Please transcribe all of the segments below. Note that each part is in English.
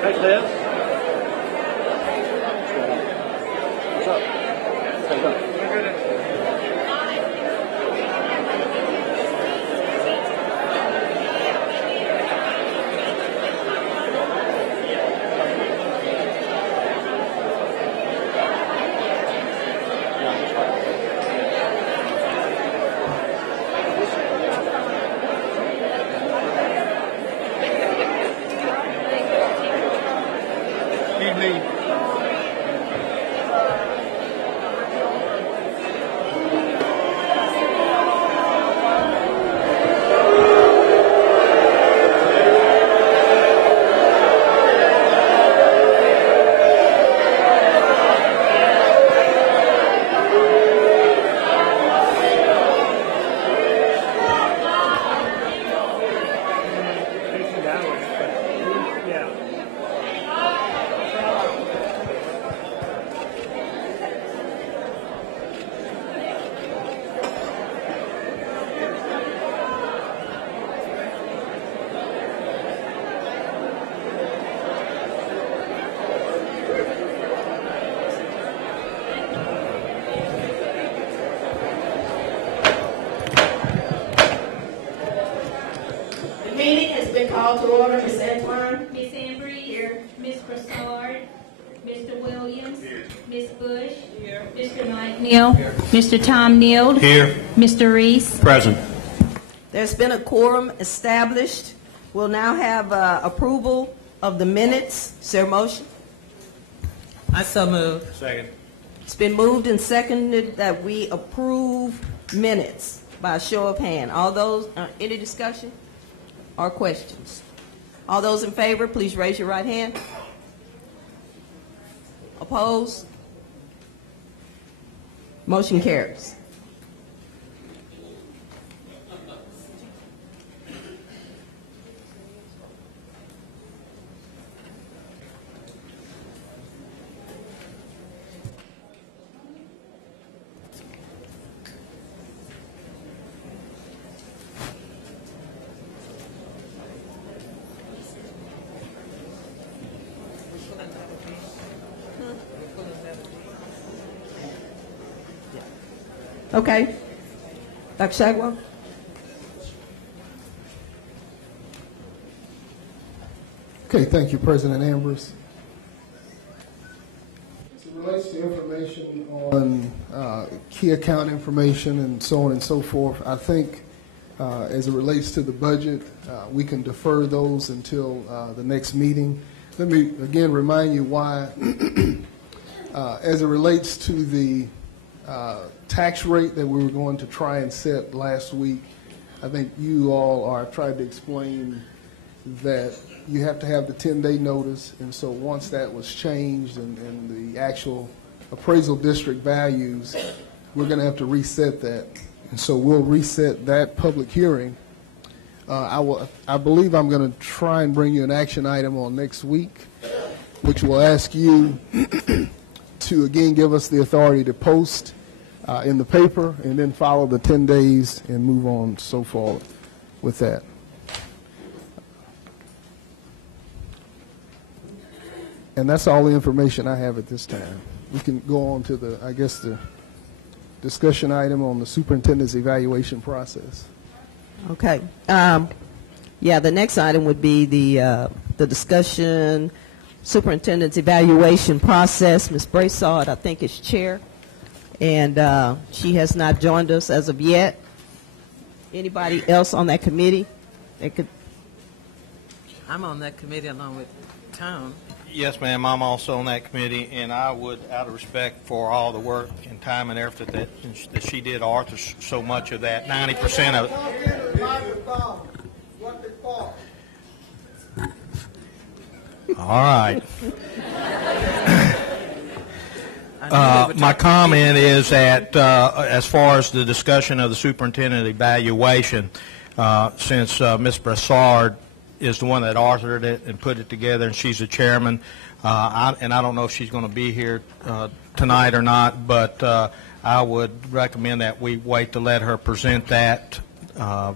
Hey, Liz. What's up? What's up? Call to order, Ms. Antoine. Ms. Embry here. Ms. Broussard. Mr. Williams. Here. Ms. Bush. Here. Mr. Mike Neal. Here. Mr. Tom Neal. Here. Mr. Reese. Present. There's been a quorum established. We'll now have approval of the minutes. Is there a motion? I so move. Second. It's been moved and seconded that we approve minutes by a show of hand. All those, any discussion or questions? All those in favor, please raise your right hand. Opposed? Motion carries. Okay. Dr. Shagwell? Okay, thank you, President Ambrose. As it relates to information on key account information and so on and so forth, I think as it relates to the budget, we can defer those until the next meeting. Let me again remind you why, as it relates to the tax rate that we were going to try and set last week, I think you all are trying to explain that you have to have the 10-day notice, and so once that was changed and the actual appraisal district values, we're going to have to reset that. And so we'll reset that public hearing. I believe I'm going to try and bring you an action item on next week, which will ask you to again give us the authority to post in the paper and then follow the 10 days and move on so forth with that. And that's all the information I have at this time. We can go on to the discussion item on the superintendent's evaluation process. Okay. Yeah, the next item would be the discussion superintendent's evaluation process. Ms. Braysard, I think, is chair, and she has not joined us as of yet. Anybody else on that committee that could? I'm on that committee along with Tom. Yes, ma'am. I'm also on that committee, and I would, out of respect for all the work and time and effort that she did, Arthur, so much of that, 90% of it. All right. My comment is that as far as the discussion of the superintendent evaluation, since Ms. Brassard is the one that authored it and put it together, and she's the chairman. And I don't know if she's going to be here tonight or not, but I would recommend that we wait to let her present that, not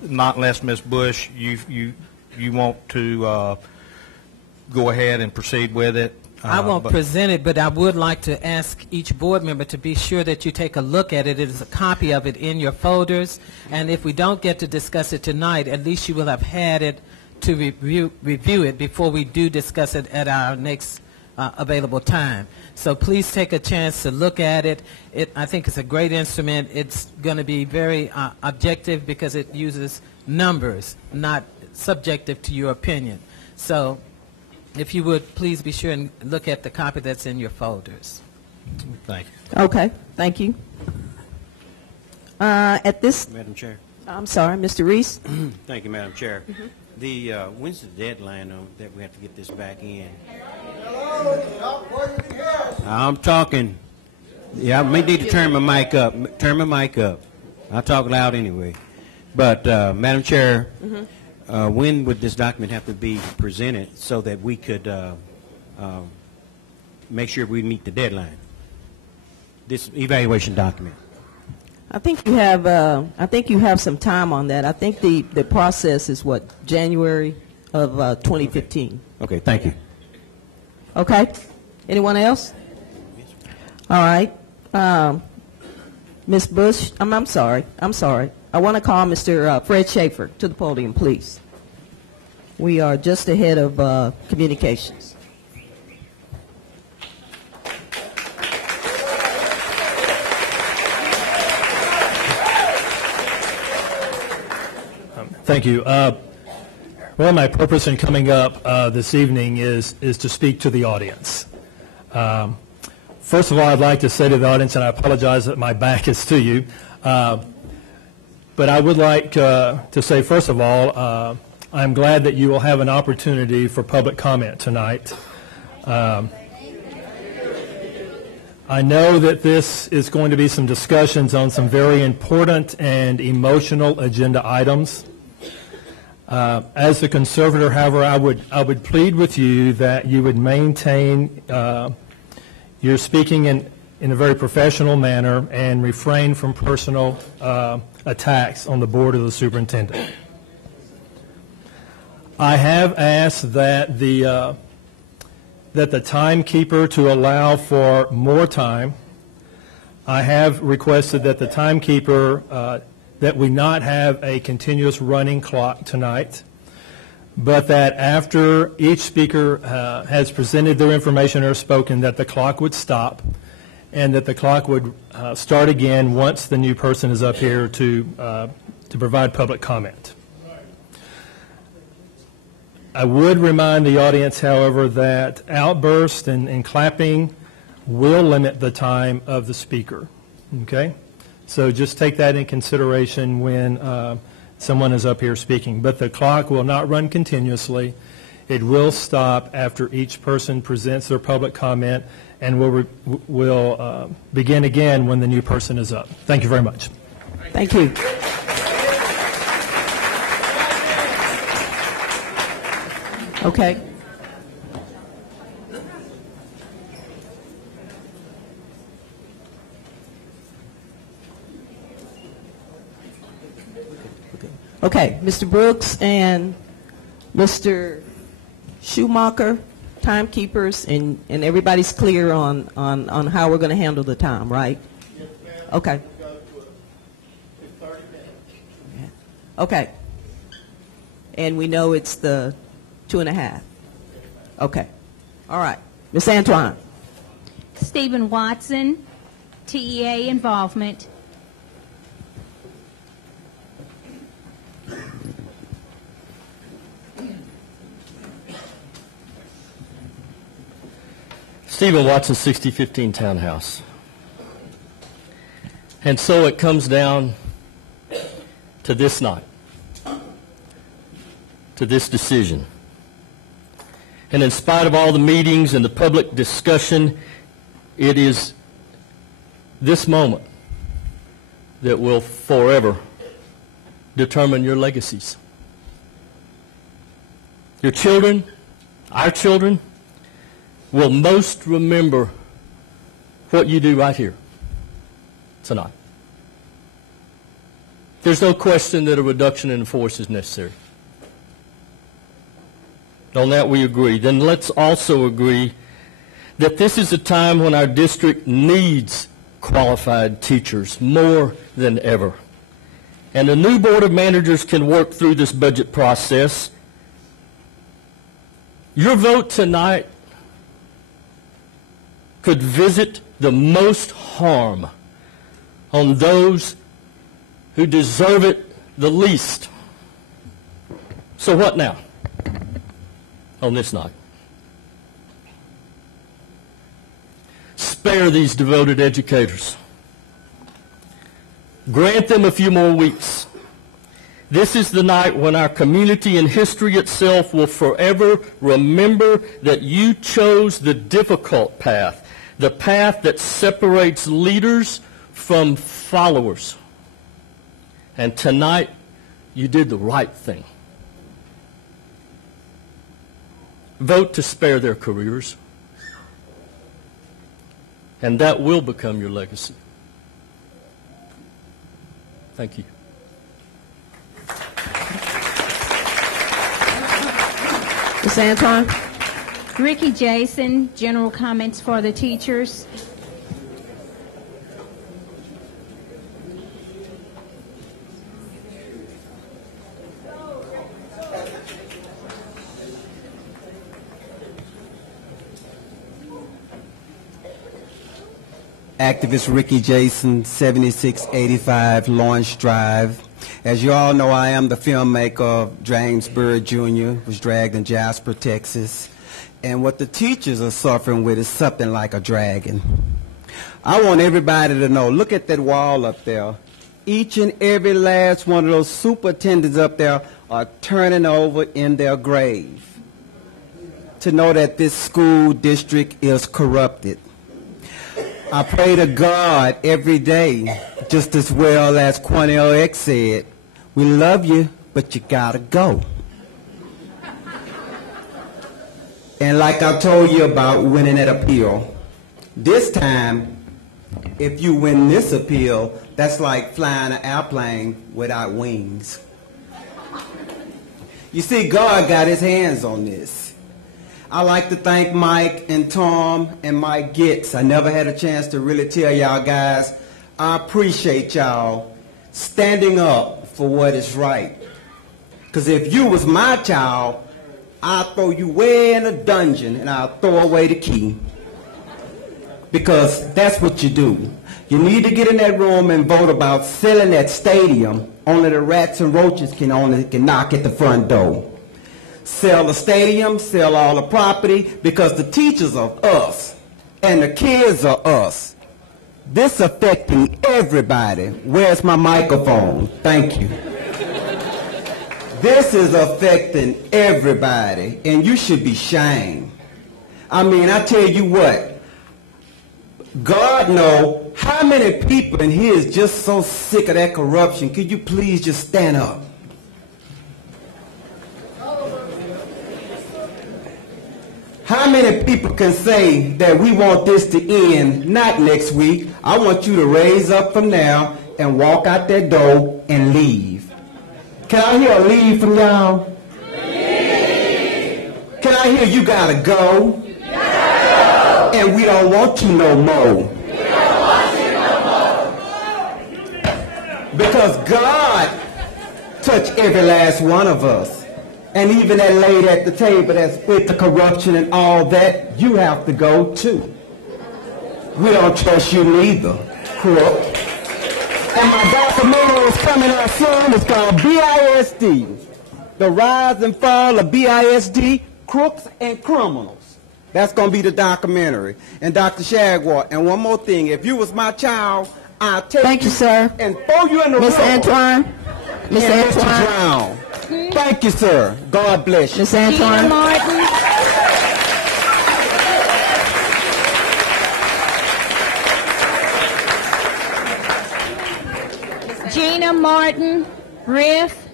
unless Ms. Bush, you want to go ahead and proceed with it. I won't present it, but I would like to ask each board member to be sure that you take a look at it. It is a copy of it in your folders, and if we don't get to discuss it tonight, at least you will have had it to review it before we do discuss it at our next available time. So please take a chance to look at it. I think it's a great instrument. It's going to be very objective because it uses numbers, not subjective to your opinion. So if you would, please be sure and look at the copy that's in your folders. Thank you. Okay, thank you. At this, Madam Chair. I'm sorry, Mr. Reese. Thank you, Madam Chair. When's the deadline on that we have to get this back in? I'm talking. Yeah, I may need to turn my mic up. Turn my mic up. I talk loud anyway. But Madam Chair, when would this document have to be presented so that we could make sure we meet the deadline? This evaluation document. I think you have. I think you have some time on that. I think the process is what, January of 2015. Okay. Thank you. Okay. Anyone else? All right. Ms. Bush. I'm sorry. I want to call Mr. Fred Schaefer to the podium, please. We are just ahead of communications. Thank you. Well, my purpose in coming up this evening is to speak to the audience. First of all, I'd like to say to the audience, and I apologize that my back is to you, but I would like to say, first of all, I'm glad that you will have an opportunity for public comment tonight. I know that this is going to be some discussions on some very important and emotional agenda items. As the conservator, however, I would plead with you that you would maintain your speaking in a very professional manner and refrain from personal attacks on the board of the superintendent. I have asked that the timekeeper to allow for more time. I have requested that the timekeeper, that we not have a continuous running clock tonight, but that after each speaker has presented their information or spoken, that the clock would stop and that the clock would start again once the new person is up here to provide public comment. I would remind the audience, however, that outbursts and clapping will limit the time of the speaker. Okay? So just take that in consideration when someone is up here speaking. But the clock will not run continuously. It will stop after each person presents their public comment, and will begin again when the new person is up. Thank you very much. Thank you. Okay. Okay, Mr. Brooks and Mr. Schumacher, timekeepers, and everybody's clear on how we're going to handle the time, right? Yes, ma'am. Okay. Go to 30 minutes. Okay. And we know it's the 2.5. Okay. All right. Ms. Antoine. Stephen Watson, TEA involvement. Stephen Watson, 6015 Townhouse. And so it comes down to this night, to this decision. And in spite of all the meetings and the public discussion, it is this moment that will forever determine your legacies. Your children, our children, will most remember what you do right here tonight. There's no question that a reduction in force is necessary. On that we agree. Then let's also agree that this is a time when our district needs qualified teachers more than ever. And the new Board of Managers can work through this budget process. Your vote tonight could visit the most harm on those who deserve it the least. So what now on this night? Spare these devoted educators. Grant them a few more weeks. This is the night when our community and history itself will forever remember that you chose the difficult path, the path that separates leaders from followers. And tonight, you did the right thing. Vote to spare their careers, and that will become your legacy. Thank you. Ms. Antoine? Ricky Jason, general comments for the teachers. Activist Ricky Jason, 7685 Lawrence Drive. As you all know, I am the filmmaker of James Byrd Jr., was dragged in Jasper, Texas. And what the teachers are suffering with is something like a dragon. I want everybody to know, look at that wall up there. Each and every last one of those superintendents up there are turning over in their grave to know that this school district is corrupted. I pray to God every day, just as well as Cornell X said, we love you, but you gotta go. And like I told you about winning that appeal, this time, if you win this appeal, that's like flying an airplane without wings. You see, God got his hands on this. I'd like to thank Mike and Tom and Mike Gitz. I never had a chance to really tell y'all guys, I appreciate y'all standing up for what is right. Because if you was my child, I'd throw you way in a dungeon and I'll throw away the key. Because that's what you do. You need to get in that room and vote about selling that stadium. Only the rats and roaches can knock at the front door. Sell the stadium, sell all the property, because the teachers are us and the kids are us. This affecting everybody. Where's my microphone? Thank you. This is affecting everybody, and you should be shamed. I mean, I tell you what, God knows how many people in here is just so sick of that corruption. Could you please just stand up? How many people can say that we want this to end, not next week? I want you to raise up from now and walk out that door and leave. Can I hear a leave from y'all? Leave. Can I hear you gotta go? You gotta go. And we don't want you no more. We don't want you no more. Because God touched every last one of us. And even that lady at the table that's with the corruption and all that, you have to go too. We don't trust you neither, crook. And my documentary is coming out soon. It's called BISD, The Rise and Fall of BISD, Crooks and Criminals. That's going to be the documentary. And Dr. Shagwar, and one more thing. If you was my child, I'll take you, sir, and throw you in the Miss river. Antoine. Miss And let you Antoine. drown. Thank you, sir. God bless you. Miss Antoine. Martin. Gina Martin, Riff.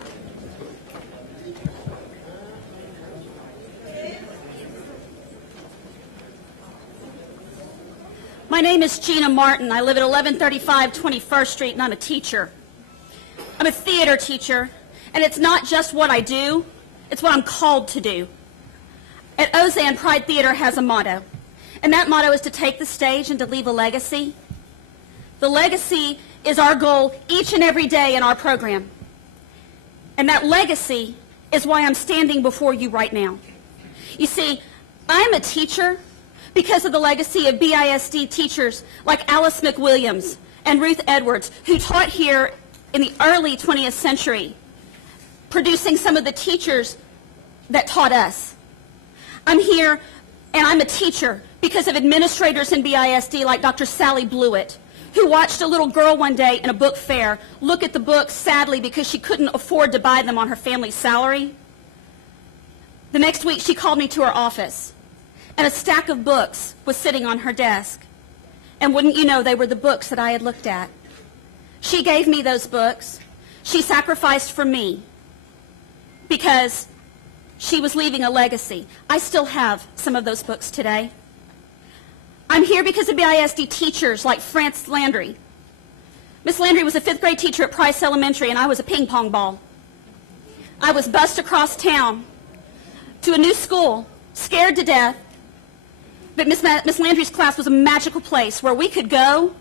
My name is Gina Martin. I live at 1135 21st Street, and I'm a teacher. I'm a theater teacher, and it's not just what I do, it's what I'm called to do. At Ozan, Pride Theater has a motto, and that motto is to take the stage and to leave a legacy. The legacy is our goal each and every day in our program. And that legacy is why I'm standing before you right now. You see, I'm a teacher because of the legacy of BISD teachers like Alice McWilliams and Ruth Edwards, who taught here in the early 20th century, producing some of the teachers that taught us. I'm here, and I'm a teacher because of administrators in BISD like Dr. Sally Blewett, who watched a little girl one day in a book fair look at the books sadly because she couldn't afford to buy them on her family's salary. The next week, she called me to her office, and a stack of books was sitting on her desk. And wouldn't you know, they were the books that I had looked at. She gave me those books. She sacrificed for me because she was leaving a legacy. I still have some of those books today. I'm here because of BISD teachers like France Landry. Miss Landry was a 5th grade teacher at Price Elementary, and I was a ping pong ball. I was bused across town to a new school, scared to death. But Miss Landry's class was a magical place where we could go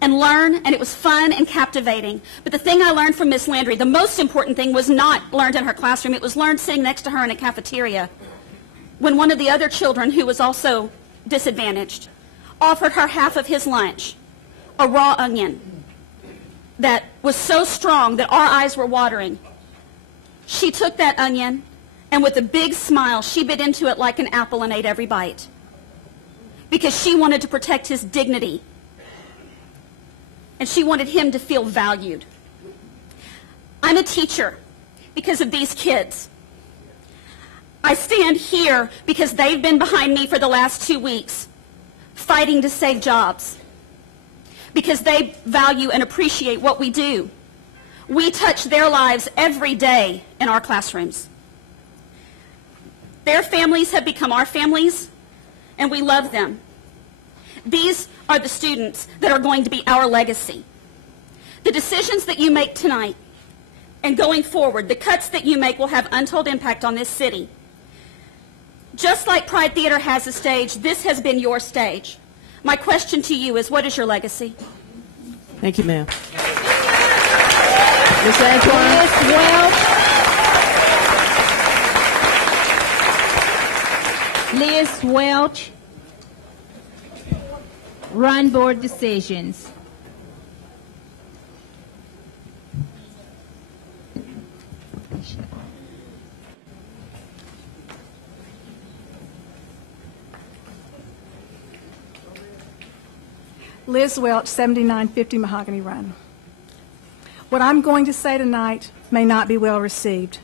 and learn, and it was fun and captivating. But the thing I learned from Miss Landry, the most important thing, was not learned in her classroom. It was learned sitting next to her in a cafeteria when one of the other children, who was also disadvantaged, offered her half of his lunch, a raw onion that was so strong that our eyes were watering. She took that onion, and with a big smile, she bit into it like an apple and ate every bite because she wanted to protect his dignity, and she wanted him to feel valued. I'm a teacher because of these kids. I stand here because they've been behind me for the last 2 weeks, fighting to save jobs, because they value and appreciate what we do. We touch their lives every day in our classrooms. Their families have become our families, and we love them. These are the students that are going to be our legacy. The decisions that you make tonight and going forward, the cuts that you make will have untold impact on this city. Just like Pride Theater has a stage, this has been your stage. My question to you is, what is your legacy? Thank you, ma'am. Ms. Antoine. Liz Welch, run board decisions. Liz Welch, 7950 Mahogany Run. What I'm going to say tonight may not be well received,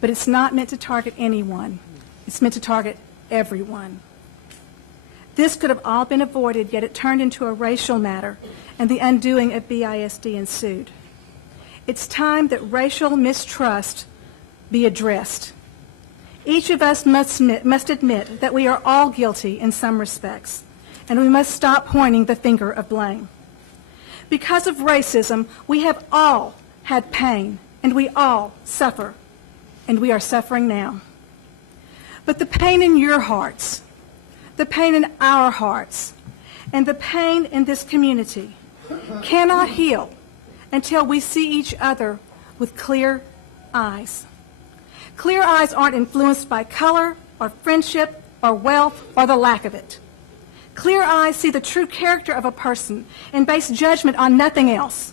but it's not meant to target anyone. It's meant to target everyone. This could have all been avoided, yet it turned into a racial matter, and the undoing of BISD ensued. It's time that racial mistrust be addressed. Each of us must admit that we are all guilty in some respects, and we must stop pointing the finger of blame. Because of racism, we have all had pain, and we all suffer, and we are suffering now. But the pain in your hearts, the pain in our hearts, and the pain in this community cannot heal until we see each other with clear eyes. Clear eyes aren't influenced by color or friendship or wealth or the lack of it. Clear eyes see the true character of a person and base judgment on nothing else.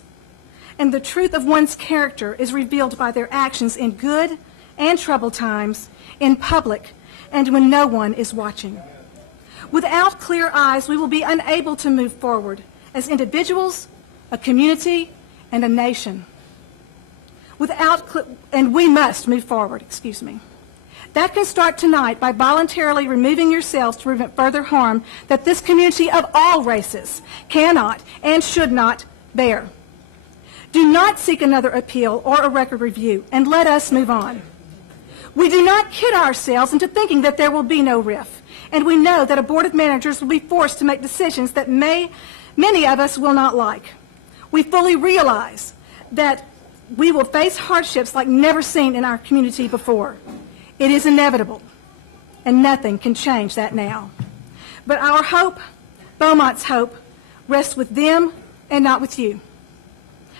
And the truth of one's character is revealed by their actions in good and troubled times, in public, and when no one is watching. Without clear eyes, we will be unable to move forward as individuals, a community, and a nation. And we must move forward, That can start tonight by voluntarily removing yourselves to prevent further harm that this community of all races cannot and should not bear. Do not seek another appeal or a record review, and let us move on. We do not kid ourselves into thinking that there will be no RIF, and we know that a board of managers will be forced to make decisions that many of us will not like. We fully realize that we will face hardships like never seen in our community before. It is inevitable, and nothing can change that now. But our hope, Beaumont's hope, rests with them and not with you.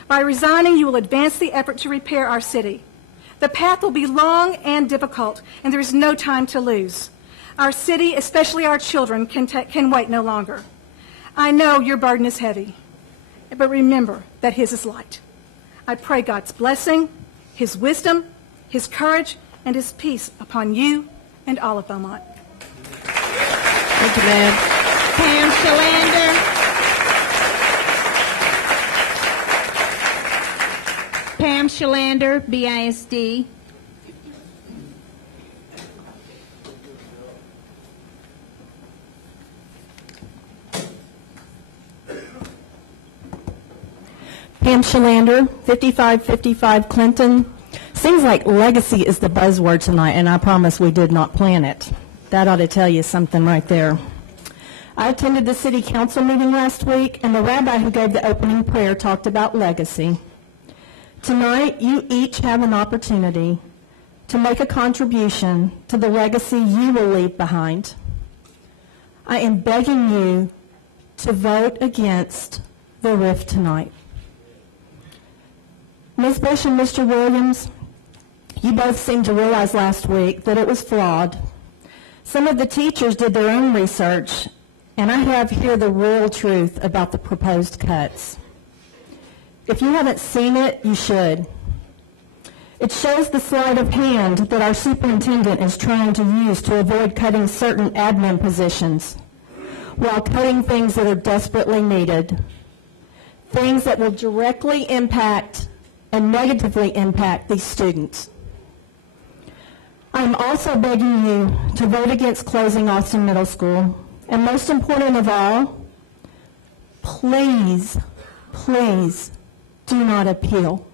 By resigning, you will advance the effort to repair our city. The path will be long and difficult, and there is no time to lose. Our city, especially our children, can wait no longer. I know your burden is heavy, but remember that His is light. I pray God's blessing, His wisdom, His courage, and His peace upon you and all of Beaumont. Thank you, ma'am. Pam Shalander. Pam Shalander, BISD. Pam Shalander, 5555 Clinton. Seems like legacy is the buzzword tonight, and I promise we did not plan it. That ought to tell you something right there. I attended the city council meeting last week, and the rabbi who gave the opening prayer talked about legacy. Tonight, you each have an opportunity to make a contribution to the legacy you will leave behind. I am begging you to vote against the RIF tonight. Ms. Bush and Mr. Williams, you both seemed to realize last week that it was flawed. Some of the teachers did their own research, and I have here the real truth about the proposed cuts. If you haven't seen it, you should. It shows the sleight of hand that our superintendent is trying to use to avoid cutting certain admin positions while cutting things that are desperately needed, things that will directly impact and negatively impact these students. I'm also begging you to vote against closing Austin Middle School. And most important of all, please, please do not appeal.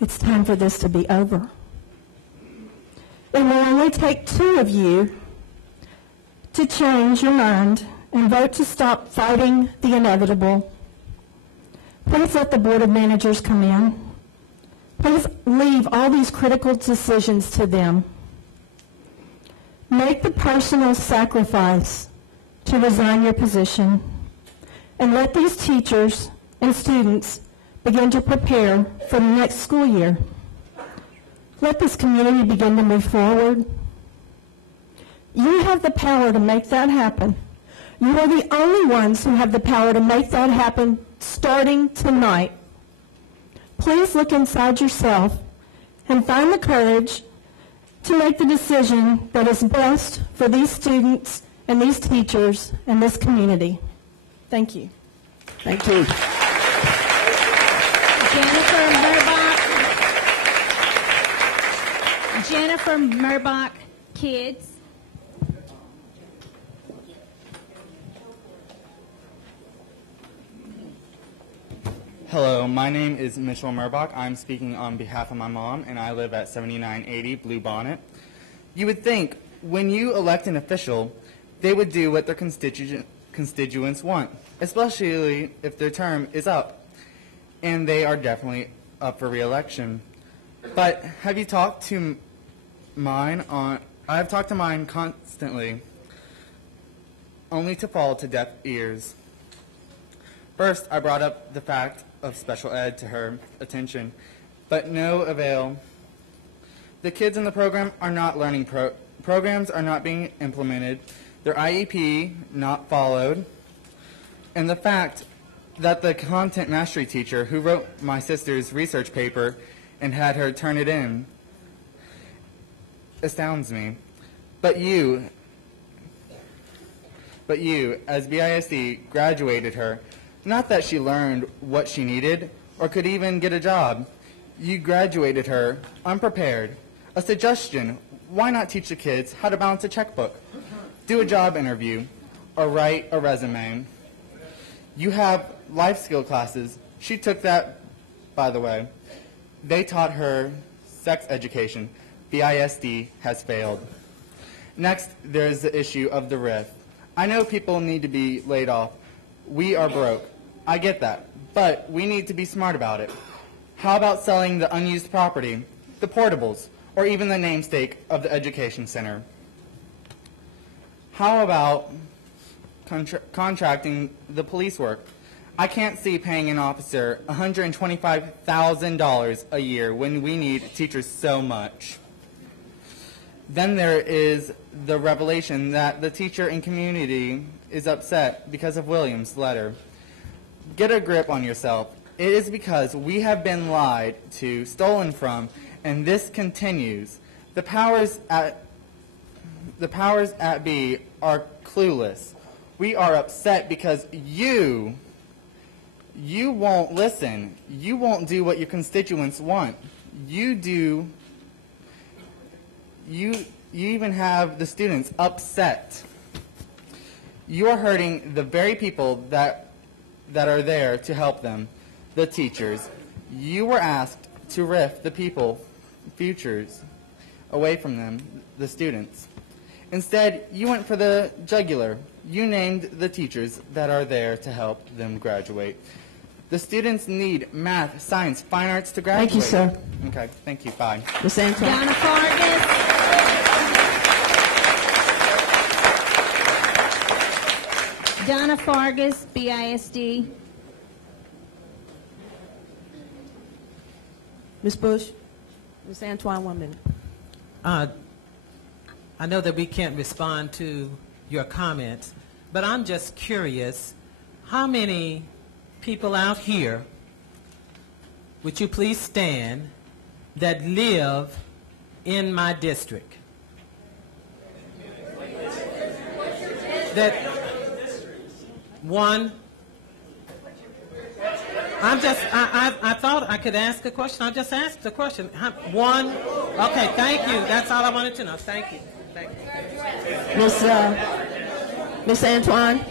It's time for this to be over. It will only take 2 of you to change your mind and vote to stop fighting the inevitable. Please let the Board of Managers come in. Please leave all these critical decisions to them. Make the personal sacrifice to resign your position and let these teachers and students begin to prepare for the next school year. Let this community begin to move forward. You have the power to make that happen. You are the only ones who have the power to make that happen starting tonight. Please look inside yourself and find the courage to make the decision that is best for these students and these teachers and this community. Thank you. Thank you. Jennifer Murbach, kids. Hello, my name is Mitchell Murbach. I'm speaking on behalf of my mom, and I live at 7980 Blue Bonnet. You would think when you elect an official, they would do what their constituents want, especially if their term is up, and they are definitely up for re-election. But have you talked to mine on? I've talked to mine constantly, only to fall to deaf ears. First, I brought up the fact of special ed to her attention, but no avail. The kids in the program are not learning. Programs are not being implemented, their IEP not followed, and the fact that the content mastery teacher who wrote my sister's research paper and had her turn it in astounds me. But you, as BISD, graduated her. Not that she learned what she needed or could even get a job. You graduated her unprepared. A suggestion, why not teach the kids how to balance a checkbook, do a job interview, or write a resume? You have life skill classes. She took that, by the way. They taught her sex education. BISD has failed. Next, there's the issue of the RIF. I know people need to be laid off. We are broke. I get that, but we need to be smart about it. How about selling the unused property, the portables, or even the namesake of the education center? How about contracting the police work? I can't see paying an officer $125,000 a year when we need teachers so much. Then there is the revelation that the teacher and community is upset because of William's letter. Get a grip on yourself. It is because we have been lied to, stolen from, and this continues. The powers at B are clueless. We are upset because you won't listen. You won't do what your constituents want. You even have the students upset. You are hurting the very people that are there to help them, the teachers. You were asked to RIF the people, futures, away from them, the students. Instead, you went for the jugular. You named the teachers that are there to help them graduate. The students need math, science, fine arts to graduate. Thank you, sir. Okay, thank you. Bye. Ms. Antoine. Donna Fargus. Donna Fargus, BISD. Ms. Bush. Ms. Antoine, 1 minute. I know that we can't respond to your comments, but I'm just curious, how many people out here, would you please stand, that live in my district? That one? I thought I could ask a question. I just asked the question. One? Okay, thank you. That's all I wanted to know. Thank you. Thank you. Miss Antoine.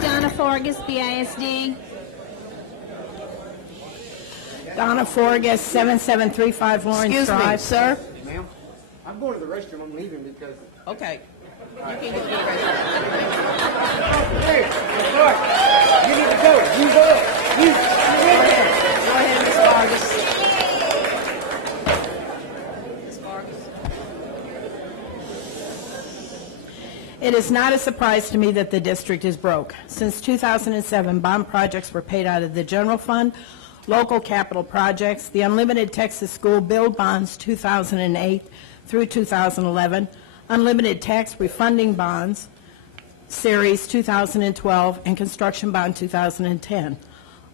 Donna Fargus, BISD. Donna Fargus, 7735 Lawrence Excuse Drive. me, sir. Ma'am, I'm going to the restroom. I'm leaving because... Okay. You can go to the restroom. Hey, look, you need to go. You go. You go ahead. Go ahead, Ms. Vargas. Ms. Vargas. It is not a surprise to me that the district is broke. Since 2007, bond projects were paid out of the general fund, local capital projects, the Unlimited Texas School Build Bonds 2008 through 2011, Unlimited Tax Refunding Bonds Series 2012, and Construction Bond 2010.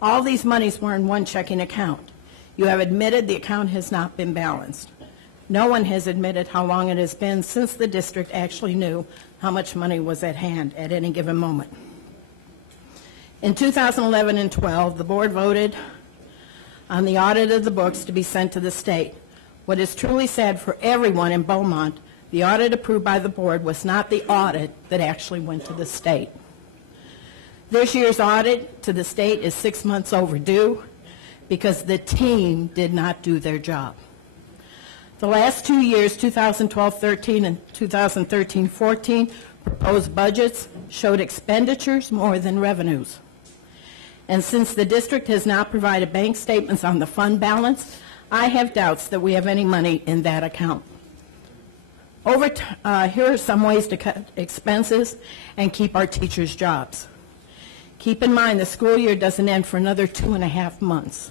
All these monies were in one checking account. You have admitted the account has not been balanced. No one has admitted how long it has been since the district actually knew how much money was at hand at any given moment. In 2011 and 12, the board voted on the audit of the books to be sent to the state. What is truly sad for everyone in Beaumont, the audit approved by the board was not the audit that actually went to the state. This year's audit to the state is 6 months overdue because the team did not do their job. The last 2 years, 2012-13 and 2013-14, proposed budgets showed expenditures more than revenues. And since the district has not provided bank statements on the fund balance, I have doubts that we have any money in that account. Here are some ways to cut expenses and keep our teachers' jobs. Keep in mind the school year doesn't end for another 2.5 months.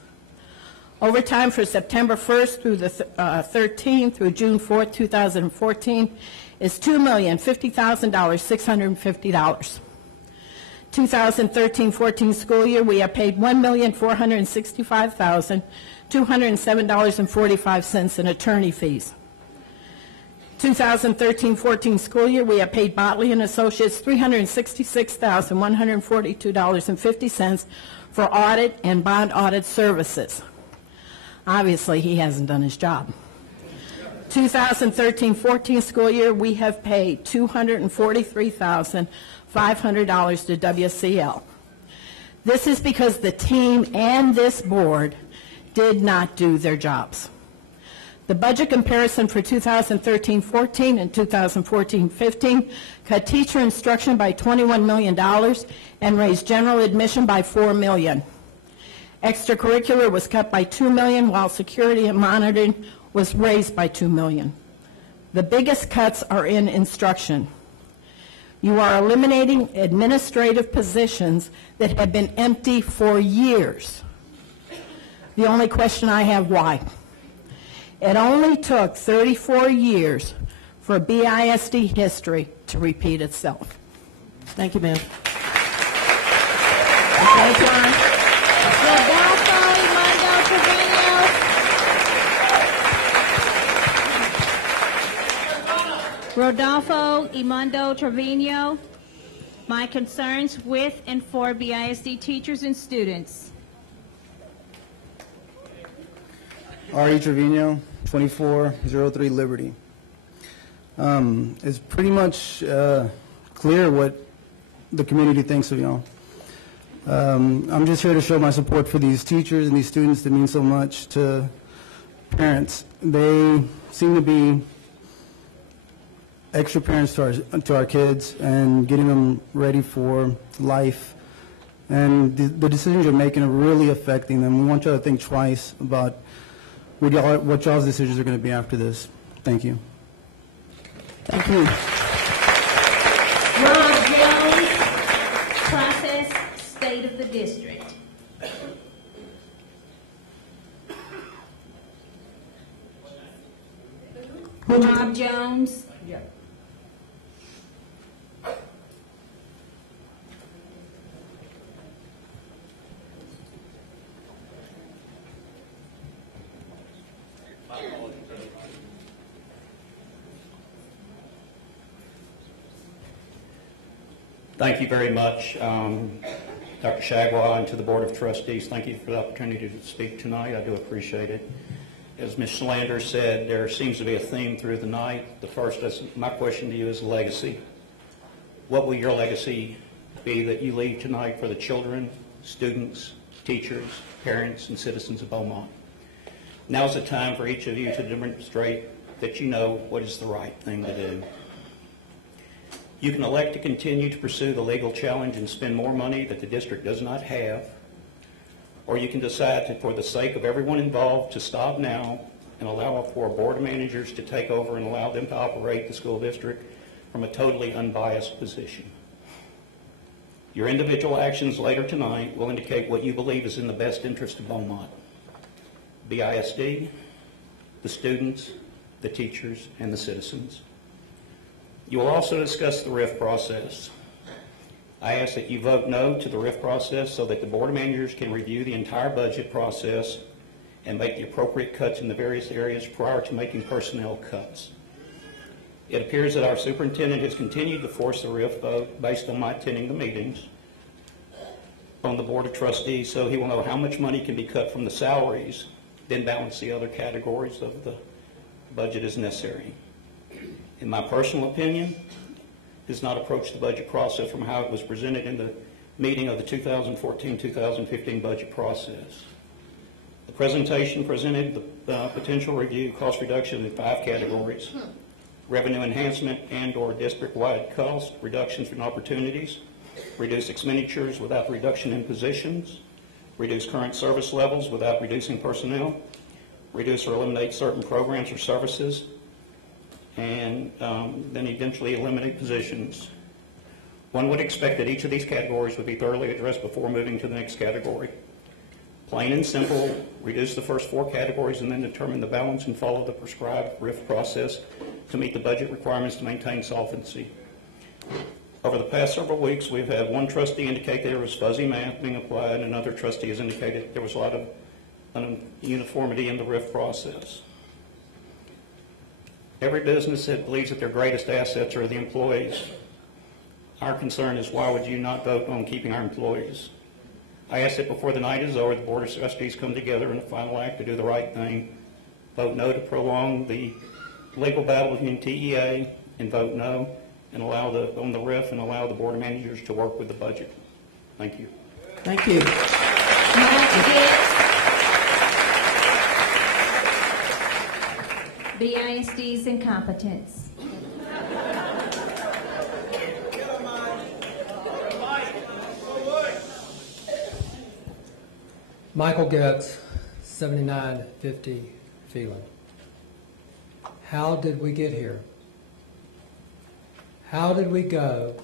Overtime for September 1st through the 13th through June 4th, 2014 is $2,050,650. 2013-14 school year, we have paid $1,465,207.45 in attorney fees. 2013-14 school year, we have paid Botley and Associates $366,142.50 for audit and bond audit services. Obviously, he hasn't done his job. 2013-14 school year, we have paid $243,500 to WCL. This is because the team and this board did not do their jobs. The budget comparison for 2013-14 and 2014-15 cut teacher instruction by $21 million and raised general admission by $4 million. Extracurricular was cut by $2 million, while security and monitoring was raised by $2 million. The biggest cuts are in instruction. You are eliminating administrative positions that have been empty for years. The only question I have, why? It only took 34 years for BISD history to repeat itself. Thank you, ma'am. Okay, John. Rodolfo Imondo Trevino, my concerns with and for BISD teachers and students. R.E. Trevino, 2403 Liberty. It's pretty much clear what the community thinks of y'all. I'm just here to show my support for these teachers and these students that mean so much to parents. They seem to be extra parents to our kids and getting them ready for life. And the decisions you're making are really affecting them. We want y'all to think twice about what y'all's decisions are going to be after this. Thank you. Thank you. Rob Jones, process state of the district. Rob Jones. Yeah. Thank you very much, Dr. Shagwa, and to the Board of Trustees. Thank you for the opportunity to speak tonight. I do appreciate it. As Ms. Schlander said, there seems to be a theme through the night. The first, my question to you is legacy. What will your legacy be that you leave tonight for the children, students, teachers, parents, and citizens of Beaumont? Now is the time for each of you to demonstrate that you know what is the right thing to do. You can elect to continue to pursue the legal challenge and spend more money that the district does not have, or you can decide to, for the sake of everyone involved, to stop now and allow for board of managers to take over and allow them to operate the school district from a totally unbiased position. Your individual actions later tonight will indicate what you believe is in the best interest of Beaumont, BISD, the students, the teachers, and the citizens. You will also discuss the RIF process. I ask that you vote no to the RIF process so that the Board of Managers can review the entire budget process and make the appropriate cuts in the various areas prior to making personnel cuts. It appears that our superintendent has continued to force the RIF vote based on my attending the meetings on the Board of Trustees, so he will know how much money can be cut from the salaries, then balance the other categories of the budget as necessary. In my personal opinion, does not approach the budget process from how it was presented in the meeting of the 2014-2015 budget process. The presentation presented the potential review cost reduction in 5 categories: revenue enhancement and or district-wide cost reductions and opportunities, reduce expenditures without reduction in positions, reduce current service levels without reducing personnel, reduce or eliminate certain programs or services, and then eventually eliminate positions. One would expect that each of these categories would be thoroughly addressed before moving to the next category. Plain and simple, reduce the first 4 categories and then determine the balance and follow the prescribed RIF process to meet the budget requirements to maintain solvency. Over the past several weeks, we've had one trustee indicate there was fuzzy math being applied, and another trustee has indicated there was a lot of uniformity in the RIF process. Every business that believes that their greatest assets are the employees. Our concern is, why would you not vote on keeping our employees? I ask that before the night is over, the Board of Trustees come together in a final act to do the right thing. Vote no to prolong the legal battle between TEA, and vote no and allow on the RIF and allow the Board of Managers to work with the budget. Thank you. Thank you. BISD's incompetence. Michael Getz, 7950 Phelan. How did we get here? How did we go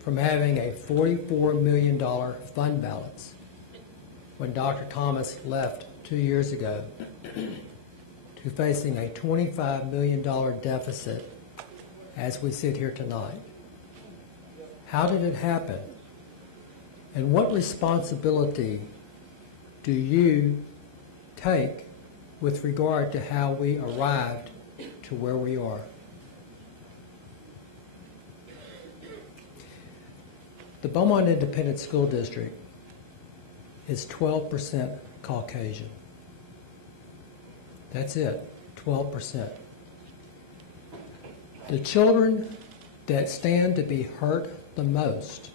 from having a $44 million fund balance when Dr. Thomas left 2 years ago to facing a $25 million deficit as we sit here tonight? How did it happen? And what responsibility do you take with regard to how we arrived to where we are? The Beaumont Independent School District is 12% Caucasian. That's it, 12%. The children that stand to be hurt the most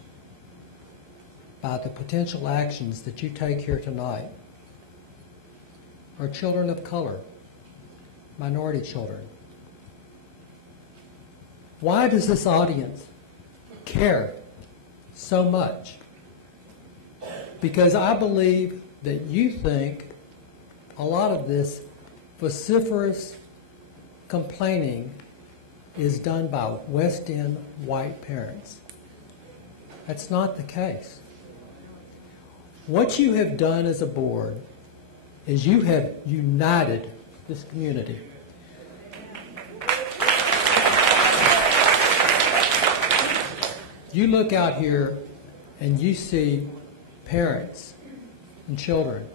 by the potential actions that you take here tonight are children of color, minority children. Why does this audience care so much? Because I believe that you think a lot of this vociferous complaining is done by West End white parents. That's not the case. What you have done as a board is you have united this community. You look out here and you see parents and children,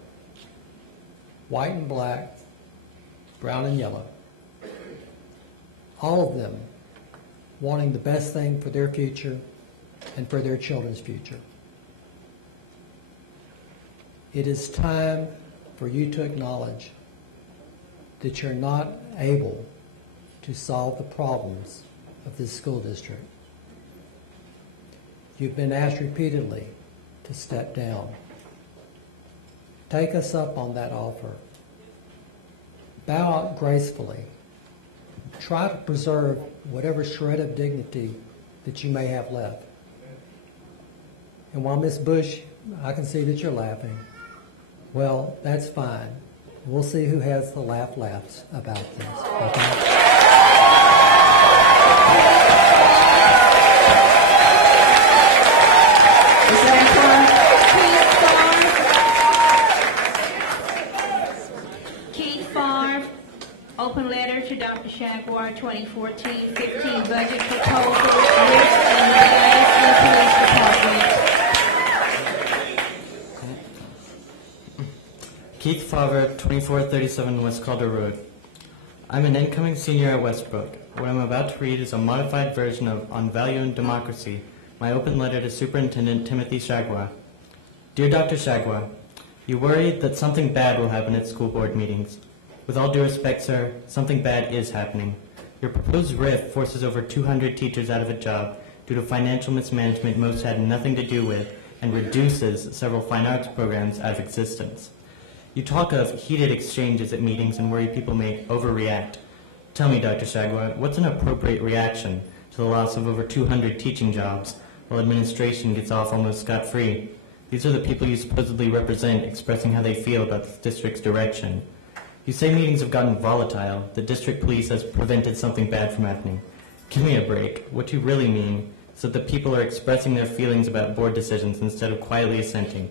white and black, brown and yellow, all of them wanting the best thing for their future and for their children's future. It is time for you to acknowledge that you're not able to solve the problems of this school district. You've been asked repeatedly to step down. Take us up on that offer. Bow out gracefully. Try to preserve whatever shred of dignity that you may have left. And while Ms. Bush, I can see that you're laughing. Well, that's fine. We'll see who has the laughs about this. Okay? open letter to Dr. Shagwar 2014-15 budget proposal with and the Police Department. Keith Favre, 2437 West Calder Road. I'm an incoming senior at Westbrook. What I'm about to read is a modified version of On Value and Democracy, my open letter to Superintendent Timothy Shagwar. Dear Dr. Shagwar, you worry that something bad will happen at school board meetings. With all due respect, sir, something bad is happening. Your proposed RIF forces over 200 teachers out of a job due to financial mismanagement most had nothing to do with, and reduces several fine arts programs out of existence. You talk of heated exchanges at meetings and worry people may overreact. Tell me, Dr. Shagwar, what's an appropriate reaction to the loss of over 200 teaching jobs while administration gets off almost scot-free? These are the people you supposedly represent expressing how they feel about the district's direction. You say meetings have gotten volatile, the district police has prevented something bad from happening. Give me a break. What you really mean is that the people are expressing their feelings about board decisions instead of quietly assenting.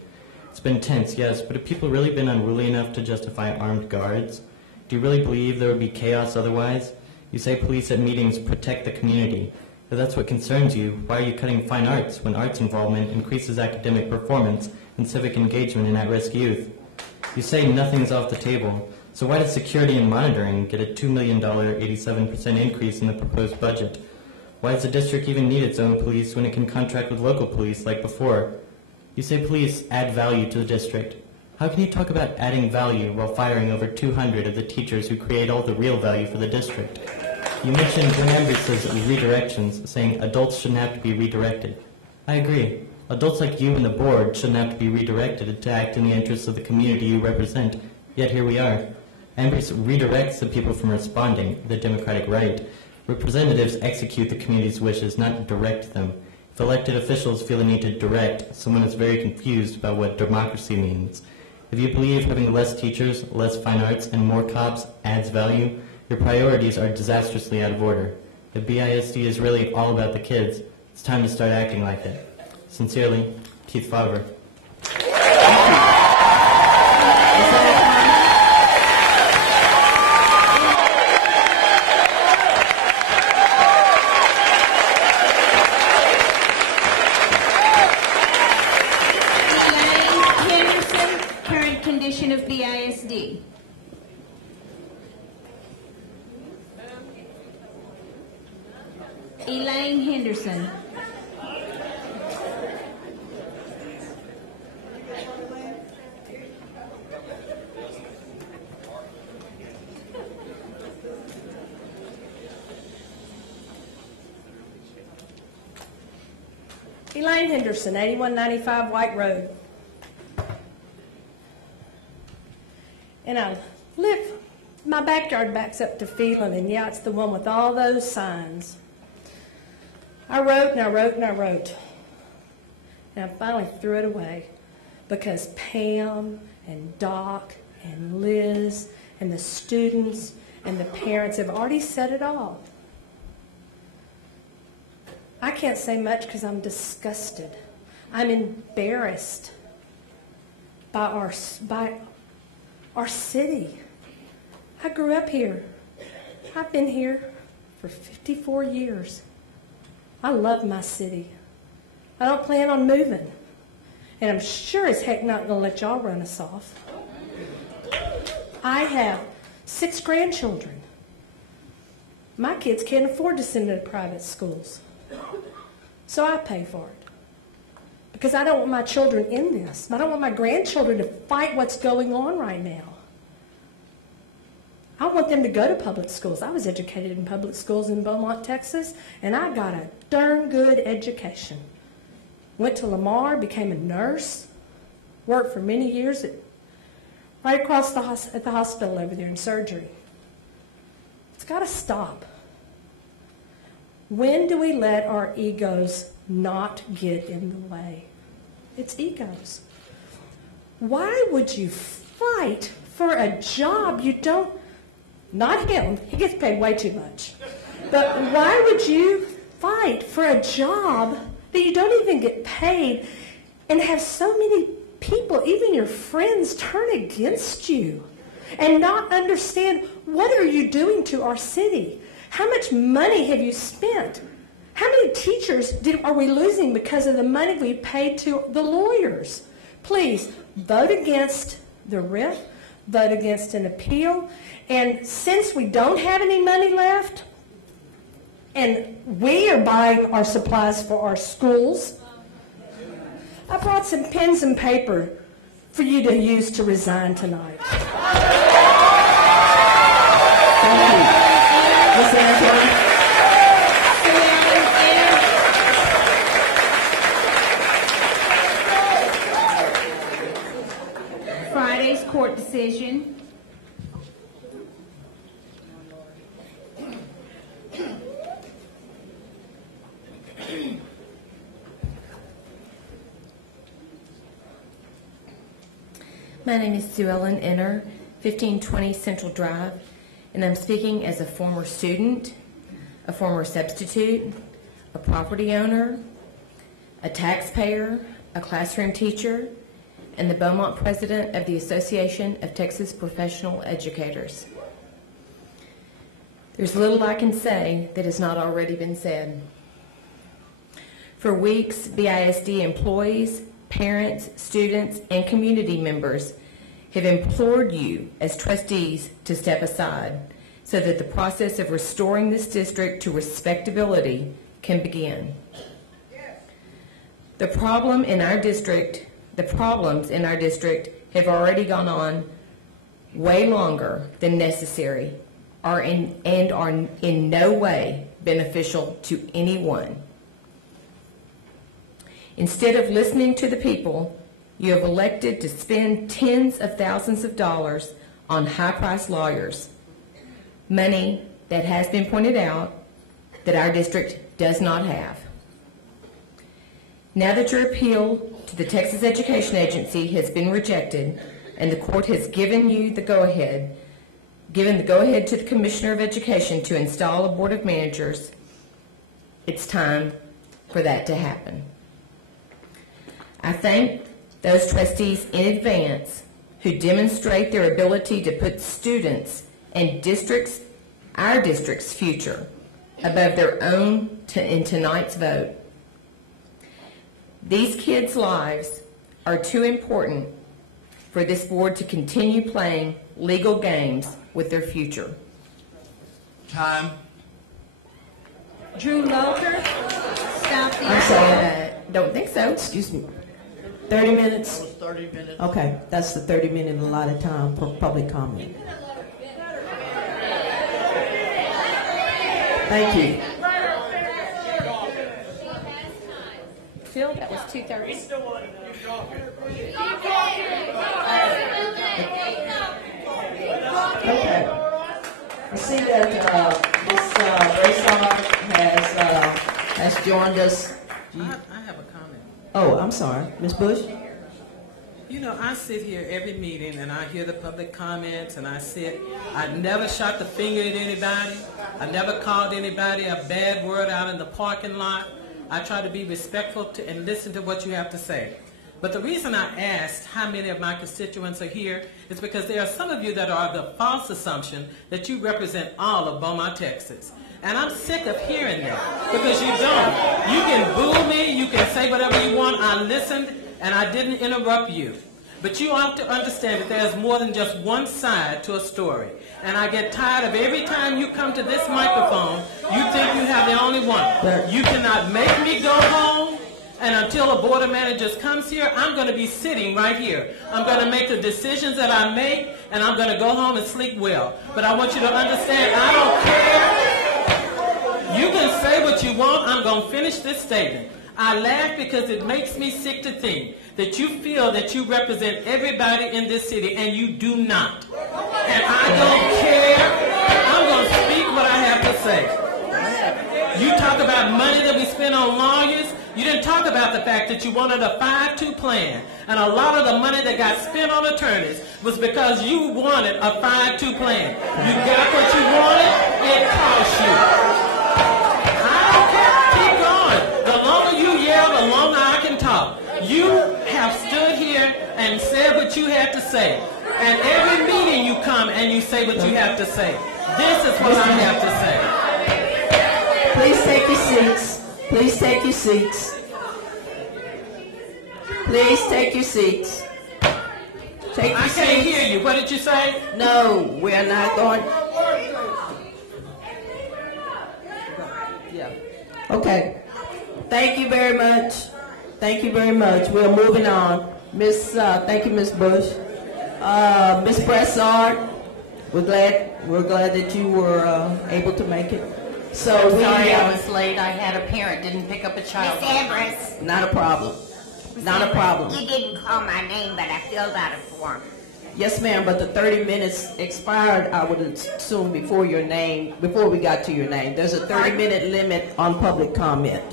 It's been tense, yes, but have people really been unruly enough to justify armed guards? Do you really believe there would be chaos otherwise? You say police at meetings protect the community. If that's what concerns you, why are you cutting fine arts when arts involvement increases academic performance and civic engagement in at-risk youth? You say nothing is off the table, so why does security and monitoring get a $2 million, 87% increase in the proposed budget? Why does the district even need its own police when it can contract with local police like before? You say police add value to the district. How can you talk about adding value while firing over 200 of the teachers who create all the real value for the district? You mentioned Amber's redirections, saying adults shouldn't have to be redirected. I agree. Adults like you and the board shouldn't have to be redirected to act in the interests of the community you represent, yet here we are. Amber's redirects the people from responding, the democratic right. Representatives execute the community's wishes, not direct them. If elected officials feel the need to direct, someone is very confused about what democracy means. If you believe having less teachers, less fine arts, and more cops adds value, your priorities are disastrously out of order. If BISD is really all about the kids, it's time to start acting like it. Sincerely, Keith Favre. Current condition of BISD. Elaine Henderson. Elaine Henderson, 8195 White Road. And I live, my backyard backs up to Phelan, and yeah, it's the one with all those signs. I wrote and I wrote and I wrote. And I finally threw it away because Pam and Doc and Liz and the students and the parents have already said it all. I can't say much because I'm disgusted. I'm embarrassed by our city. I grew up here. I've been here for 54 years. I love my city. I don't plan on moving. And I'm sure as heck not going to let y'all run us off. I have 6 grandchildren. My kids can't afford to send them to private schools. So I pay for it. Because I don't want my children in this. I don't want my grandchildren to fight what's going on right now. I want them to go to public schools. I was educated in public schools in Beaumont, Texas, and I got a darn good education. Went to Lamar, became a nurse, worked for many years right across at the hospital over there in surgery. It's got to stop. When do we let our egos not get in the way? It's egos. Why would you fight for a job you don't, not him, he gets paid way too much, but why would you fight for a job that you don't even get paid and have so many people, even your friends, turn against you? and not understand what are you doing to our city? How much money have you spent? How many teachers are we losing because of the money we paid to the lawyers? Please vote against the writ, vote against an appeal, and since we don't have any money left, and we are buying our supplies for our schools, I brought some pens and paper for you to use to resign tonight. Thank you. Ms. Anthony. Friday's court decision. My name is Sue Ellen Enner, 1520 Central Drive, and I'm speaking as a former student, a former substitute, a property owner, a taxpayer, a classroom teacher, and the Beaumont president of the Association of Texas Professional Educators. There's little I can say that has not already been said. For weeks, BISD employees, parents, students, and community members have implored you as trustees to step aside so that the process of restoring this district to respectability can begin. The problems in our district have already gone on way longer than necessary and are in no way beneficial to anyone. Instead of listening to the people, you have elected to spend tens of thousands of dollars on high-priced lawyers, money that has been pointed out that our district does not have. Now that your appeal to the Texas Education Agency has been rejected and the court has given you the go-ahead, given the go-ahead to the Commissioner of Education to install a board of managers, it's time for that to happen. I thank those trustees in advance who demonstrate their ability to put students and our district's future above their own in tonight's vote. These kids' lives are too important for this board to continue playing legal games with their future. Time. Drew Loker, stop the I'm sorry. Don't think so. Excuse me. 30 minutes? That was 30 minutes. Okay, that's the 30-minute allotted time for public comment. Thank you. Phil, that was 2:30. Okay. I see that Ms. Raysar has joined us. I have a comment. Oh, I'm sorry. Ms. Bush? You know, I sit here every meeting and I hear the public comments and I never shot the finger at anybody. I never called anybody a bad word out in the parking lot. I try to be respectful and listen to what you have to say. But the reason I asked how many of my constituents are here is because there are some of you that are of the false assumption that you represent all of Beaumont, Texas. And I'm sick of hearing that because you don't. You can boo me, you can say whatever you want. I listened and I didn't interrupt you. But you have to understand that there's more than just one side to a story. And I get tired of every time you come to this microphone, you think you have the only one. You cannot make me go home. And until a board of managers comes here, I'm going to be sitting right here. I'm going to make the decisions that I make, and I'm going to go home and sleep well. But I want you to understand, I don't care. You can say what you want. I'm going to finish this statement. I laugh because it makes me sick to think that you feel that you represent everybody in this city, and you do not. And I don't care. I'm going to speak what I have to say. You talk about money that we spend on lawyers. You didn't talk about the fact that you wanted a 5-2 plan. And a lot of the money that got spent on attorneys was because you wanted a 5-2 plan. You got what you wanted, it cost you. I don't care. Keep going. The longer you yell, the longer I can talk. You have stood here and said what you had to say. And every meeting you come and you say what you have to say. This is what I have to say. Please take your seats. Please take your seats. Please take your seats. Take your I seats. can't hear you. What did you say? No, we're not going. Yeah. Okay. Thank you very much. Thank you very much. We're moving on. Thank you, Miss Bush. Miss Bressard, we're glad that you were able to make it. So I'm sorry I was late. I had a parent didn't pick up a child. Miss Ambrose. Not a problem. Not a problem. You didn't call my name, but I filled out a form. Yes, ma'am, but the 30 minutes expired, I would assume, before we got to your name. There's a 30-minute limit on public comment,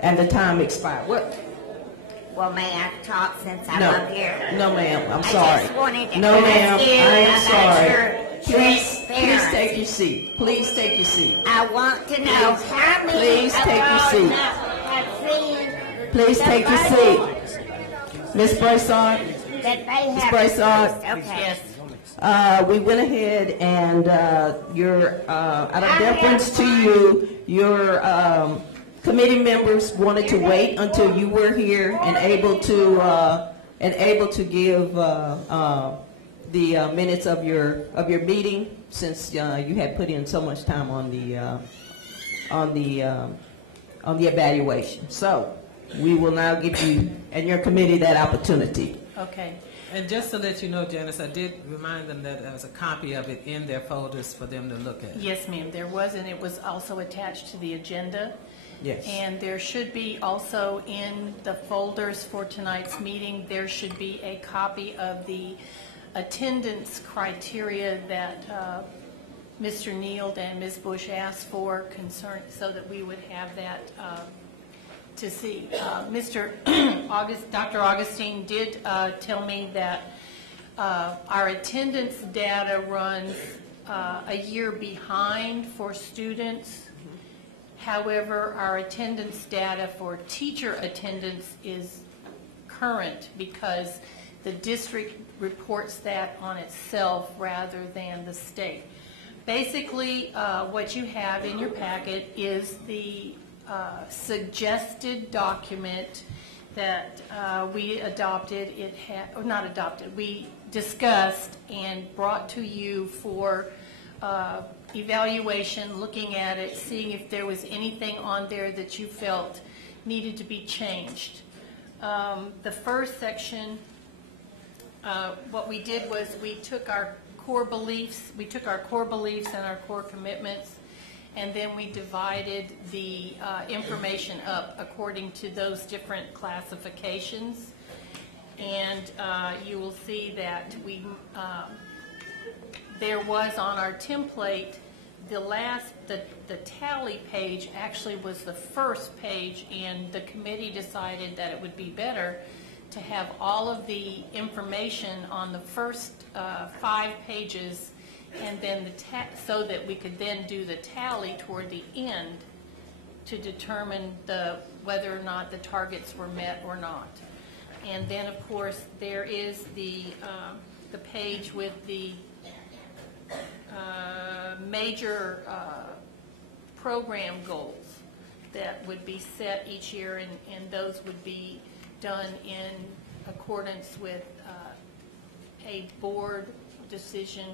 and the time expired. What? Well, may I talk since I'm No. up here? No, ma'am, I'm I sorry. just wanted to No, ask ma'am, you I am about sorry. your Please transparency. take your seat. Please take your seat. I want to know how many Please of take your those seat. have seen Please the take your budget seat. Miss Bressard? that they Miss have. Bressard? Okay. We went ahead and out of deference to you, your committee members wanted to wait until you were here and able to give the minutes of your meeting, since you had put in so much time on the evaluation. So we will now give you and your committee that opportunity. Okay. And just to let you know, Janice, I did remind them that there was a copy of it in their folders for them to look at. Yes, ma'am, there was, and it was also attached to the agenda. Yes. And there should be also in the folders for tonight's meeting, there should be a copy of the attendance criteria that Mr. Neild and Ms. Bush asked for, so that we would have that to see. Dr. Augustine did tell me that our attendance data runs a year behind for students. However, our attendance data for teacher attendance is current because the district reports that on itself rather than the state. Basically, what you have in your packet is the suggested document that we adopted. We discussed and brought to you for evaluation, looking at it, seeing if there was anything on there that you felt needed to be changed. The first section, what we did was we took our core beliefs and our core commitments, and then we divided the information up according to those different classifications. And you will see that there was on our template, the tally page actually was the first page, and the committee decided that it would be better to have all of the information on the first 5 pages, and then so that we could then do the tally toward the end to determine whether or not the targets were met or not. And then, of course, there is the page with the major program goals that would be set each year, and those would be done in accordance with a board decision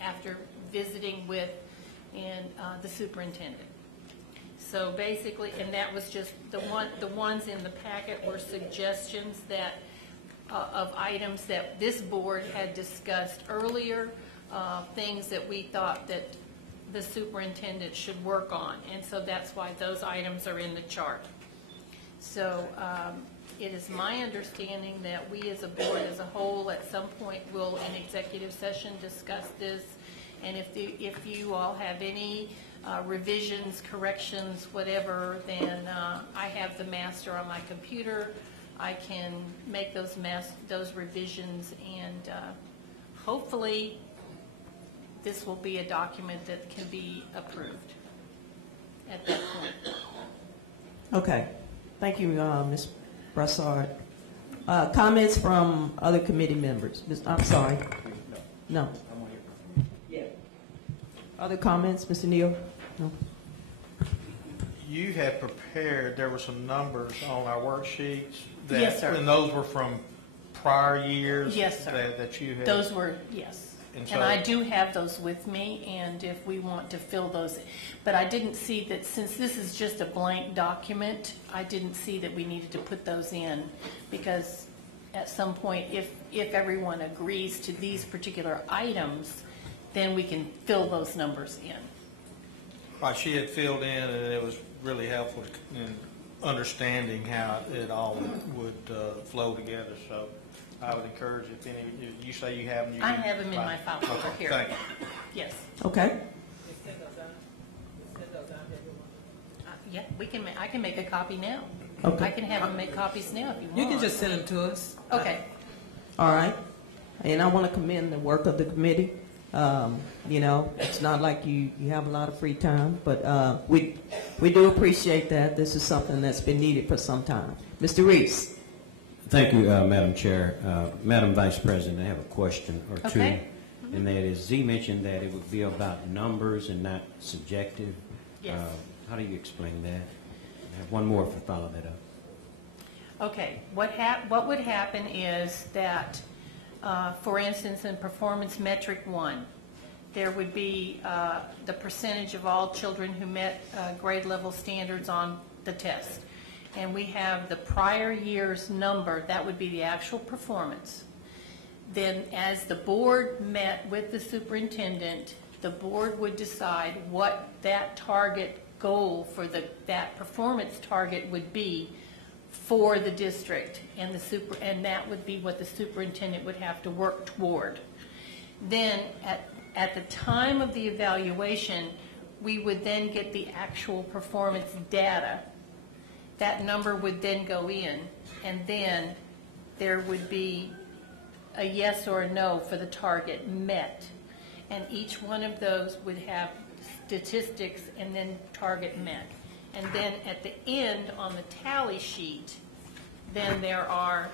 after visiting with the superintendent. So basically, and that was just the ones in the packet were suggestions that of items that this board had discussed earlier, things that we thought that the superintendent should work on, and so that's why those items are in the chart. So it is my understanding that we as a board as a whole at some point will in executive session discuss this, and if you all have any revisions, corrections, whatever, then I have the master on my computer. I can make those revisions, and hopefully this will be a document that can be approved at that point. Okay. Thank you, Ms. Brassard. Comments from other committee members? I'm sorry. No. Other comments, Mr. Neal? No. You had prepared, there were some numbers on our worksheets. That, Yes, sir. And those were from prior years? Yes, sir. That you had? Those were, yes. And And I do have those with me, and if we want to fill those, but I didn't see that, since this is just a blank document, I didn't see that we needed to put those in, because at some point, if everyone agrees to these particular items, then we can fill those numbers in. Right, she had filled in, and it was really helpful in understanding how it all would flow together. So I would encourage, if any, you say you have them. You I can have them in my file over here. Thank you. Yes. Okay. Yeah, we can. I can make a copy now. Okay. I can have them make copies now if you want. You can just send them to us. Okay. All right. And I want to commend the work of the committee. You know, it's not like you have a lot of free time, but we do appreciate that. This is something that's been needed for some time. Mr. Reese. Thank you, Madam Chair. Madam Vice President, I have a question or two. Okay. And that is, Z mentioned that it would be about numbers and not subjective. Yes. How do you explain that? I have one more if I follow that up. Okay. What would happen is that, for instance, in performance metric 1, there would be the percentage of all children who met grade level standards on the test. And we have the prior year's number, that would be the actual performance. Then as the board met with the superintendent, the board would decide what that target goal for that performance target would be for the district, and that would be what the superintendent would have to work toward. Then at the time of the evaluation, we would then get the actual performance data. That number would then go in, and then there would be a yes or a no for the target met. And each one of those would have statistics and then target met. And then at the end on the tally sheet, then there are,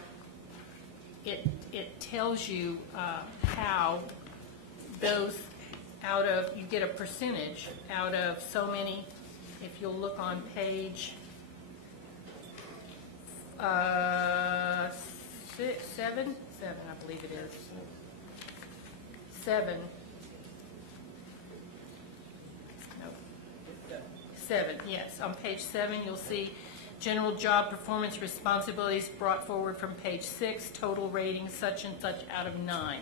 it tells you how those out of, you get a percentage out of so many. If you'll look on page 7, I believe it is. 7. No. 7, yes. On page 7, you'll see general job performance responsibilities brought forward from page 6, total rating such and such out of 9.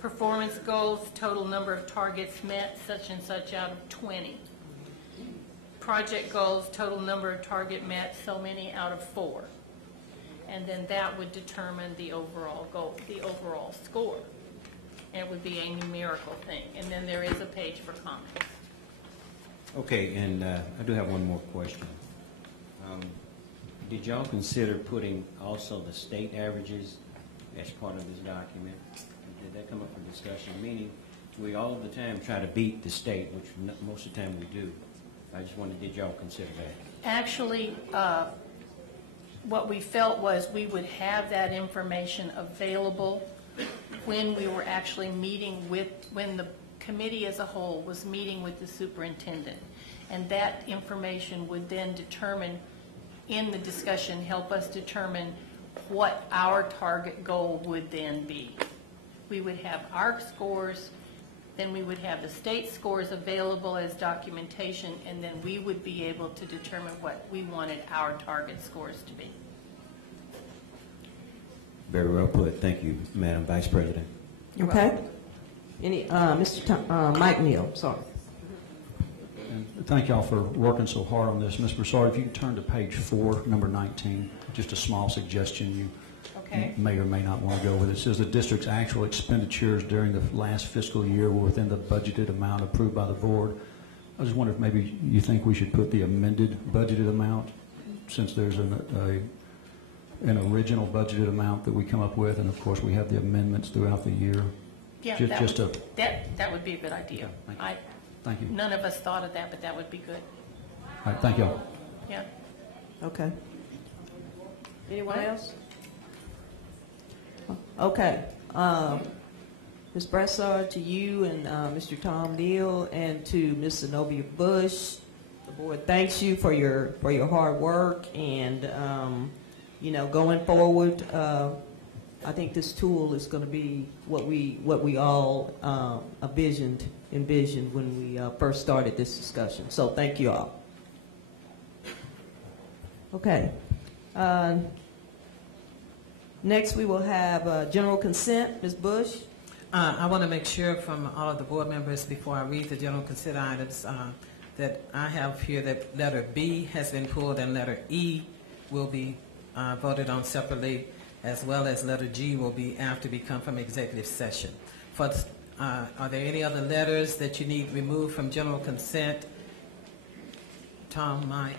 Performance goals, total number of targets met, such and such out of 20. Project goals, total number of target met, so many out of 4. And then that would determine the overall goal, the overall score. And it would be a numerical thing. And then there is a page for comments. Okay, and I do have one more question. Did y'all consider putting also the state averages as part of this document? Did that come up for discussion? Meaning, we all the time try to beat the state, which most of the time we do. I just wondered, did y'all consider that? Actually, what we felt was we would have that information available when we were actually meeting with, when the committee as a whole was meeting with the superintendent. And that information would then determine, in the discussion, help us determine what our target goal would then be. We would have our scores, then we would have the state scores available as documentation, and then we would be able to determine what we wanted our target scores to be. Very well put. Thank you, Madam Vice President. Okay. Any, Mike Neal, sorry. And thank y'all for working so hard on this. Ms. Broussard, if you can turn to page 4, number 19, just a small suggestion you may or may not want to go with. It says the district's actual expenditures during the last fiscal year were within the budgeted amount approved by the board. I just wonder if maybe you think we should put the amended budgeted amount, since there's an original budgeted amount that we come up with, and of course we have the amendments throughout the year. Yeah, that would be a good idea. Thank you. None of us thought of that, but that would be good. All right, thank y'all. Yeah. Okay. Anyone else? Okay. Ms. Brassard, to you and Mr. Tom Neal, and to Ms. Zenobia Bush, the board thanks you for your hard work, and going forward, I think this tool is going to be what we all envisioned when we first started this discussion. So thank you all. Okay. Next, we will have general consent. Ms. Bush. I want to make sure from all of the board members, before I read the general consent items, that I have here that letter B has been pulled and letter E will be voted on separately, as well as letter G will be after we come from executive session. Are there any other letters that you need removed from general consent? Tom, Mike?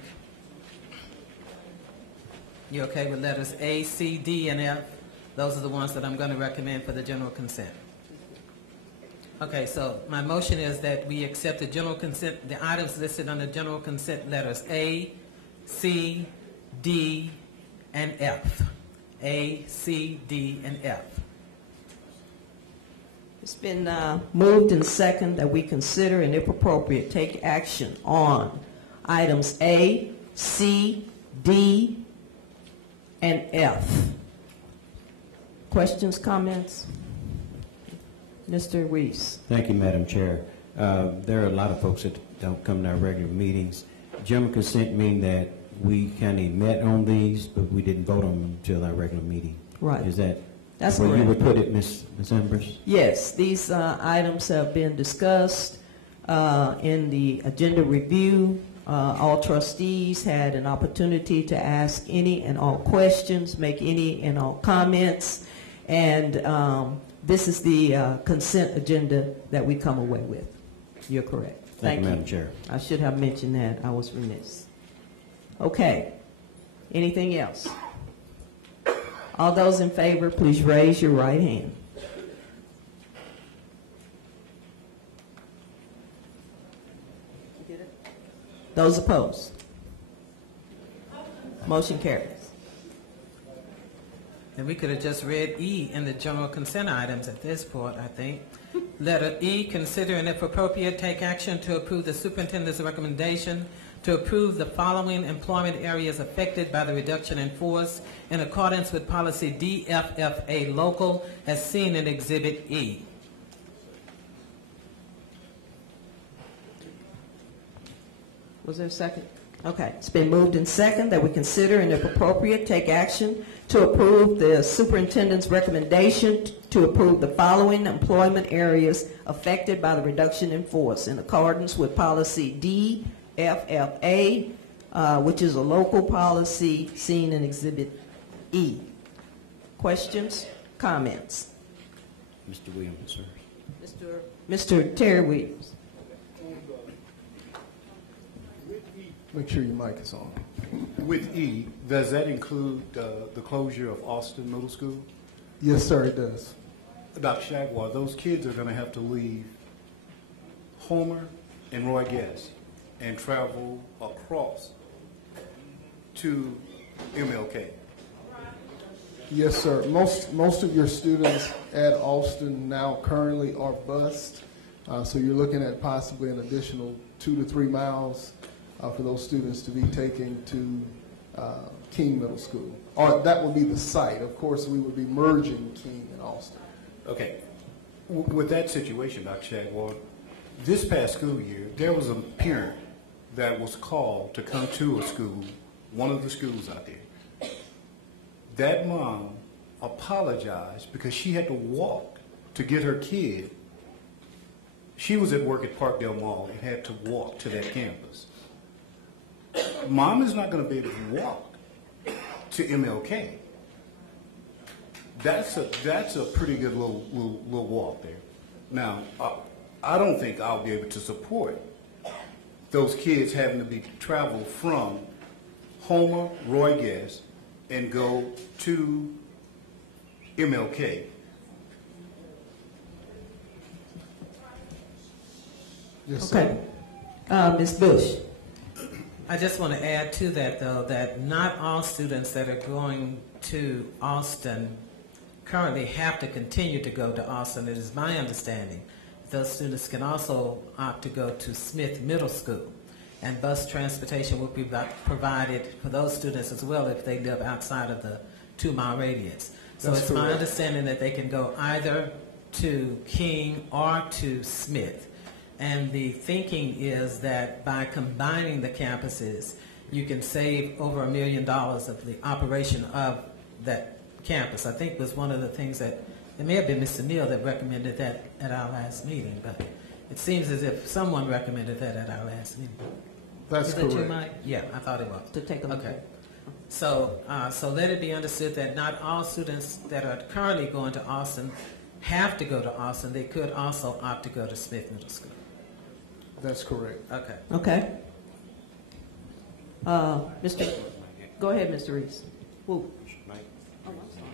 You okay with letters A, C, D, and F? Those are the ones that I'm going to recommend for the general consent. Okay, so my motion is that we accept the general consent, the items listed under general consent letters A, C, D, and F. A, C, D, and F. It's been moved and second that we consider and, if appropriate, take action on items A, C, D, and F. Questions, comments? Mr. Reese. Thank you, Madam Chair. There are a lot of folks that don't come to our regular meetings. General consent mean that we kind of met on these, but we didn't vote on them until our regular meeting. Right. That's where correct. you would put it, Ms. Embers? Yes, these items have been discussed in the agenda review. All trustees had an opportunity to ask any and all questions, make any and all comments, and this is the consent agenda that we come away with. You're correct. Thank you, Madam Chair. I should have mentioned that. I was remiss. Okay. Anything else? All those in favor, please raise your right hand. Those opposed? Motion carries. And we could have just read E in the general consent items at this point, I think. Letter E, consider and if appropriate, take action to approve the superintendent's recommendation to approve the following employment areas affected by the reduction in force in accordance with policy DFFA local as seen in Exhibit E. Was there a second? Okay. It's been moved and second that we consider and if appropriate, take action to approve the superintendent's recommendation to approve the following employment areas affected by the reduction in force in accordance with policy DFFA, which is a local policy seen in Exhibit E. Questions? Comments? Mr. Williams, sir. Mr. Terry Williams. Make sure your mic is on. With E, does that include the closure of Austin Middle School? Yes, sir, it does. Dr. Shagwar, those kids are going to have to leave Homer and Roy Guest and travel across to MLK. Yes, sir. Most of your students at Austin now currently are bused, so you're looking at possibly an additional 2 to 3 miles for those students to be taken to King Middle School. Or that would be the site. Of course, we would be merging King and Austin. Okay. With that situation, Dr. Shagwar, this past school year, there was a parent that was called to come to a school, one of the schools out there. That mom apologized because she had to walk to get her kid. She was at work at Parkdale Mall and had to walk to that campus. Mom is not going to be able to walk to MLK. That's a pretty good little walk there. Now, I don't think I'll be able to support those kids having to travel from Homer, Roy Guest, and go to MLK. Yes, okay. Ms. Bush. I just want to add to that, though, that not all students that are going to Austin currently have to continue to go to Austin, it is my understanding those students can also opt to go to Smith Middle School, and bus transportation will be provided for those students as well if they live outside of the 2-mile radius. So That's it's my correct. understanding that they can go either to King or to Smith. And the thinking is that by combining the campuses, you can save over $1 million of the operation of that campus. I think was one of the things that, it may have been Mr. Neal that recommended that at our last meeting, but it seems as if someone recommended that at our last meeting. That's Is that you, correct. Mike? Yeah, I thought it was. To take a look Okay. at. So, so let it be understood that not all students that are currently going to Austin have to go to Austin. They could also opt to go to Smith Middle School. That's correct. Okay. Okay. Mr. Go ahead, Mr. Reese. Who? Oh, I'm sorry.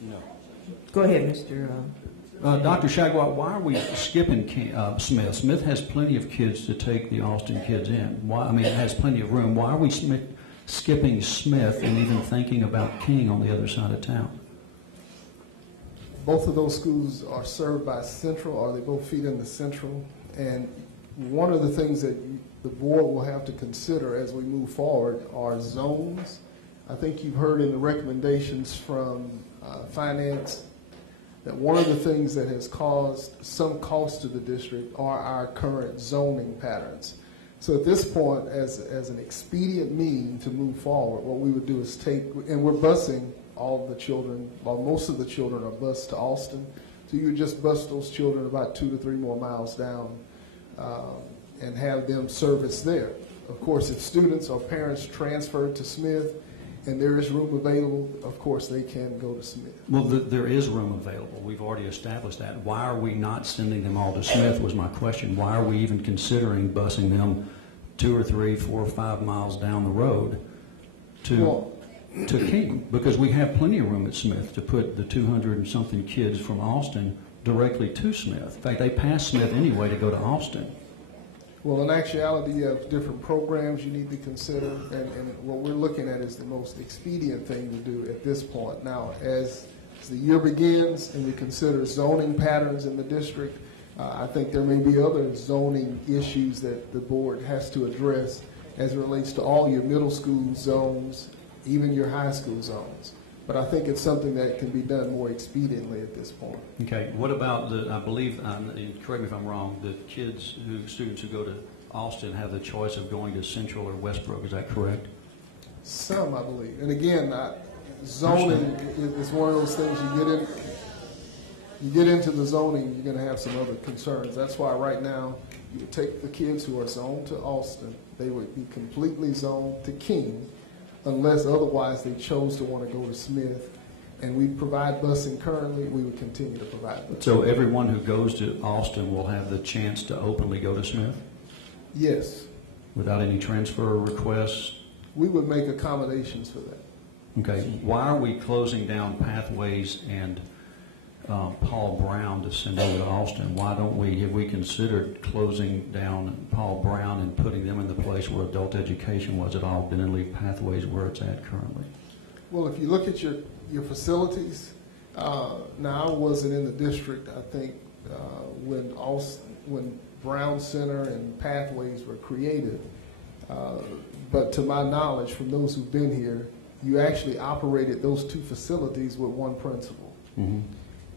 No. Go ahead, Mr. Dr. Shagwat, why are we skipping Smith? Smith has plenty of kids to take the Austin kids in. Why? I mean, it has plenty of room. Why are we skipping Smith and even thinking about King on the other side of town? Both of those schools are served by Central, or they both feed into Central. And one of the things that the board will have to consider as we move forward are zones. I think you've heard in the recommendations from finance that one of the things that has caused some cost to the district are our current zoning patterns. So at this point, as an expedient mean to move forward, what we would do is take, and we're busing all the children, well, most of the children are bused to Austin. So you would just bus those children about 2 to 3 more miles down and have them service there. Of course, if students or parents transfer to Smith and there is room available, of course, they can go to Smith. Well, there is room available. We've already established that. Why are we not sending them all to Smith was my question. Why are we even considering busing them 2 or 3, 4 or 5 miles down the road to King? Because we have plenty of room at Smith to put the 200 and something kids from Austin directly to Smith. In fact, they pass Smith anyway to go to Austin. Well, in actuality, you have different programs you need to consider, and what we're looking at is the most expedient thing to do at this point. Now, as the year begins and we consider zoning patterns in the district, I think there may be other zoning issues that the board has to address as it relates to all your middle school zones, even your high school zones. But I think it's something that can be done more expediently at this point. Okay. What about I believe, correct me if I'm wrong, the students who go to Austin have the choice of going to Central or Westbrook. Is that correct? Some, I believe. And again, zoning is one of those things you get into the zoning, you're going to have some other concerns. That's why right now you would take the kids who are zoned to Austin, they would be completely zoned to King, unless otherwise they chose to want to go to Smith. And we provide busing currently, we would continue to provide busing. So everyone who goes to Austin will have the chance to openly go to Smith? Yes. Without any transfer requests? We would make accommodations for that. Okay. Why are we closing down Pathways and Paul Brown to send over to Austin? Why don't have we considered closing down Paul Brown and putting them in the place where adult education was at all, then leave Pathways where it's at currently? Well, if you look at your facilities, now I wasn't in the district, I think, when Brown Center and Pathways were created. But to my knowledge, from those who've been here, you actually operated those two facilities with one principal. Mm-hmm.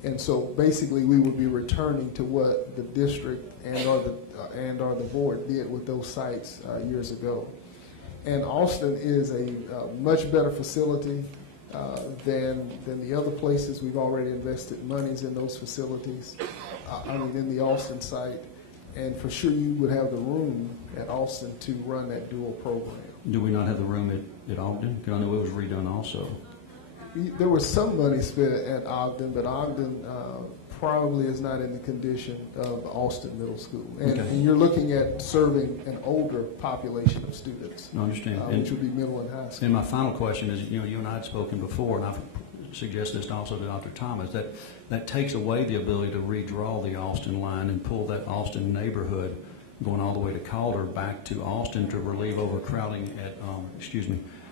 And so basically we would be returning to what the district or the board did with those sites years ago. And Austin is a much better facility than the other places. We've already invested monies in those facilities, in the Austin site. And for sure you would have the room at Austin to run that dual program. Do we not have the room at Ogden? Because I know it was redone also. There was some money spent at Ogden, but Ogden probably is not in the condition of Austin Middle School. And you're looking at serving an older population of students. I understand. Which would be middle and high school. And my final question is, you and I had spoken before, and I've suggested this also to Dr. Thomas, that takes away the ability to redraw the Austin line and pull that Austin neighborhood going all the way to Calder back to Austin to relieve overcrowding at,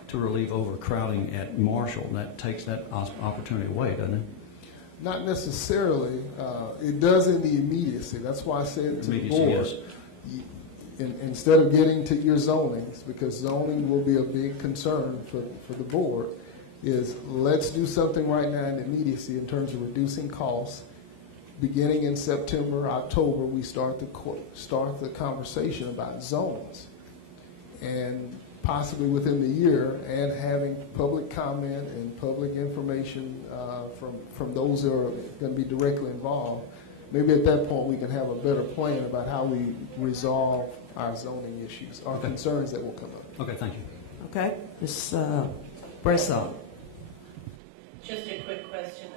to relieve overcrowding at Marshall. That takes that opportunity away, doesn't it? Not necessarily. It does in the immediacy. That's why I said to the board, Yes. instead of getting to your zonings, because zoning will be a big concern for the board, is let's do something right now in immediacy in terms of reducing costs. Beginning in September, October, we start the conversation about zones, and possibly within the year, and having public comment and public information from those who are going to be directly involved. Maybe at that point we can have a better plan about how we resolve our zoning issues, our concerns that will come up. Okay, thank you. Okay, Ms. Bresson. Just a quick question.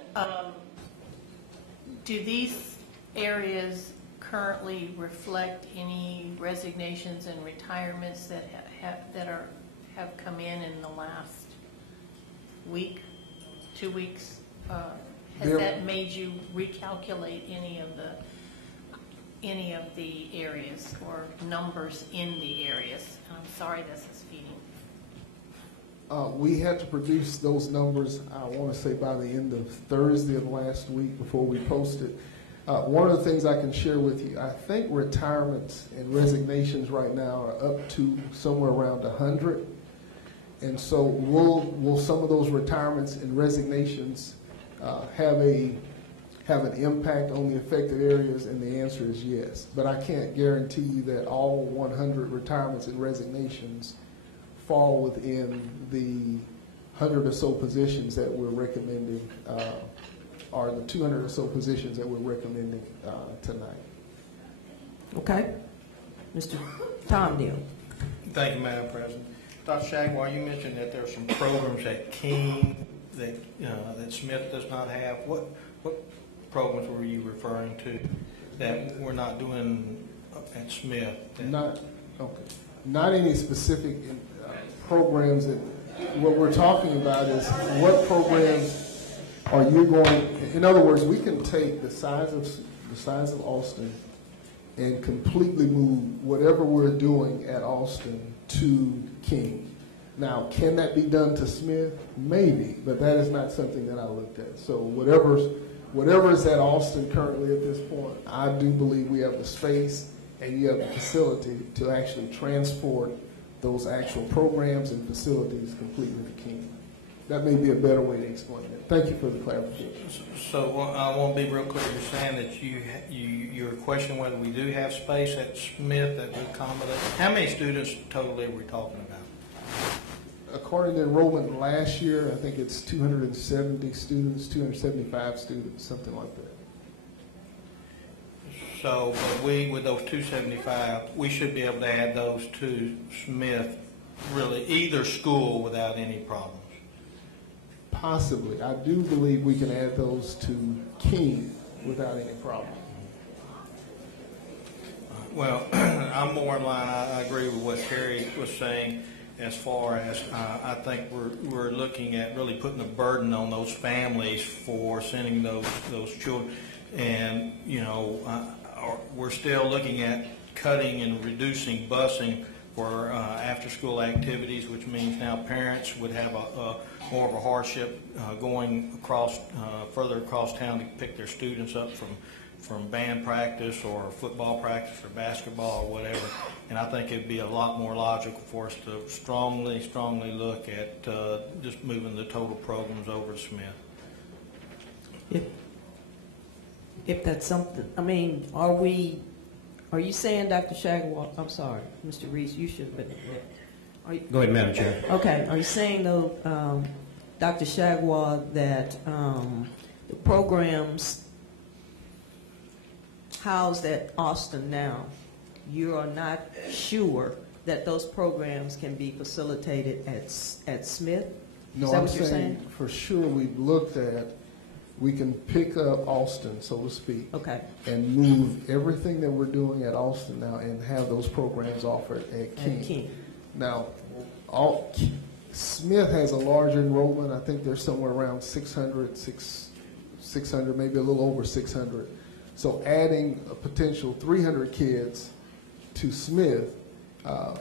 Do these areas currently reflect any resignations and retirements that have come in the last week, 2 weeks? Has that made you recalculate any of the areas or numbers in the areas? I'm sorry this is feeding. We had to produce those numbers, I want to say, by the end of Thursday of last week before we posted. One of the things I can share with you, I think retirements and resignations right now are up to somewhere around 100. And so will some of those retirements and resignations have an impact on the affected areas? And the answer is yes. But I can't guarantee you that all 100 retirements and resignations fall within the 100 or so positions that we're recommending, or the 200 or so positions that we're recommending tonight. Okay. Mr. Tom Neal. Thank you, Madam President. Dr. Shagwar, you mentioned that there are some programs at King that Smith does not have. What programs were you referring to that we're not doing at Smith? Not any specific programs. What we're talking about is what programs are you going? In other words, we can take the size of Austin and completely move whatever we're doing at Austin to King. Now, can that be done to Smith? Maybe, but that is not something that I looked at. So whatever is at Austin currently at this point, I do believe we have the space and you have the facility to actually transport those actual programs and facilities completely to King. That may be a better way to explain it. Thank you for the clarification. So I want to be real clear. You're saying that you're questioning whether we do have space at Smith that would accommodate. How many students totally are we talking about? According to enrollment last year, I think it's 270 students, 275 students, something like that. So, but with those 275, we should be able to add those to Smith, really either school without any problems. Possibly. I do believe we can add those to King without any problem. Well, I'm more in line. I agree with what Terry was saying as far as I think we're looking at really putting a burden on those families for sending those children. And, we're still looking at cutting and reducing busing for after-school activities, which means now parents would have more of a hardship going further across town to pick their students up from band practice or football practice or basketball or whatever. And I think it'd be a lot more logical for us to strongly look at just moving the total programs over to Smith. If that's something, are you saying, Dr. Shagwar, I'm sorry, Mr. Reese, you should have been there. Go ahead, Madam Chair. Okay, are you saying, though, Dr. Shagwar, that the programs housed at Austin now, you are not sure that those programs can be facilitated at Smith? No, Is that I'm what you're saying? for sure we've looked at, we can pick up Austin, so to speak, and move everything that we're doing at Austin now and have those programs offered at King. Now, Smith has a larger enrollment. I think they're somewhere around 600, maybe a little over 600. So adding a potential 300 kids to Smith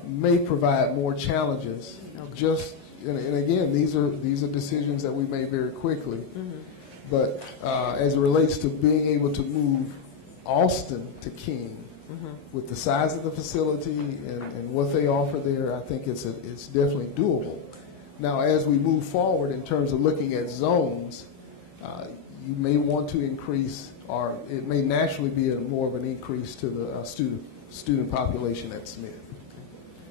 may provide more challenges just and again, these are decisions that we made very quickly. But as it relates to being able to move Austin to King, with the size of the facility and what they offer there, I think it's definitely doable. Now, as we move forward in terms of looking at zones, you may want to increase, or it may naturally be more of an increase to the student population at Smith.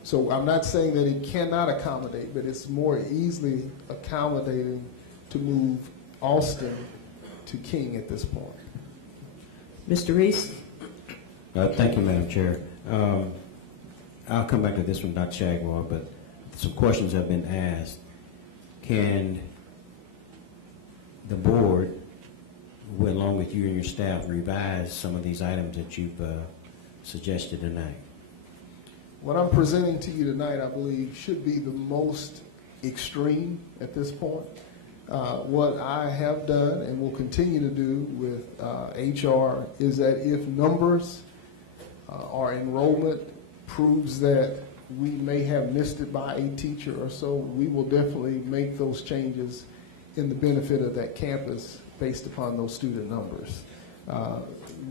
So I'm not saying that it cannot accommodate, but it's more easily accommodating to move Austin to King at this point. Mr. Reese? Thank you, Madam Chair. I'll come back to this from Dr. Shagwar, but some questions have been asked. Can the board, along with you and your staff, revise some of these items that you've suggested tonight? What I'm presenting to you tonight, I believe, should be the most extreme at this point. What I have done and will continue to do with HR is that if numbers or enrollment proves that we may have missed it by a teacher or so, we will definitely make those changes in the benefit of that campus based upon those student numbers.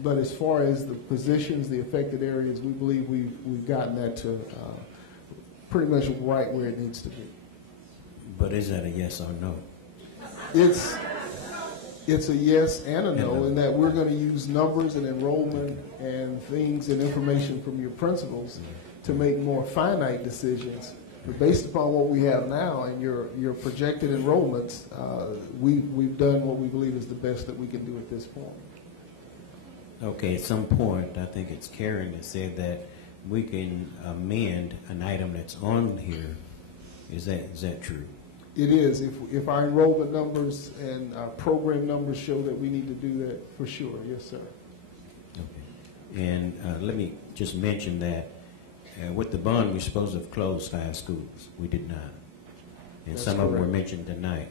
But as far as the positions, the affected areas, we believe we've gotten that to pretty much right where it needs to be. But is that a yes or no? It's a yes and a no, in that we're going to use numbers and enrollment and things and information from your principals to make more finite decisions. But based upon what we have now and your projected enrollments, we've done what we believe is the best that we can do at this point. Okay, at some point, I think it's Karen that said that we can amend an item that's on here. Is that true? It is. If our enrollment numbers and our program numbers show that we need to do that, for sure. Yes, sir. Okay. And let me just mention that with the bond, we're supposed to have closed 5 schools. We did not. And That's some of them were correct. mentioned tonight,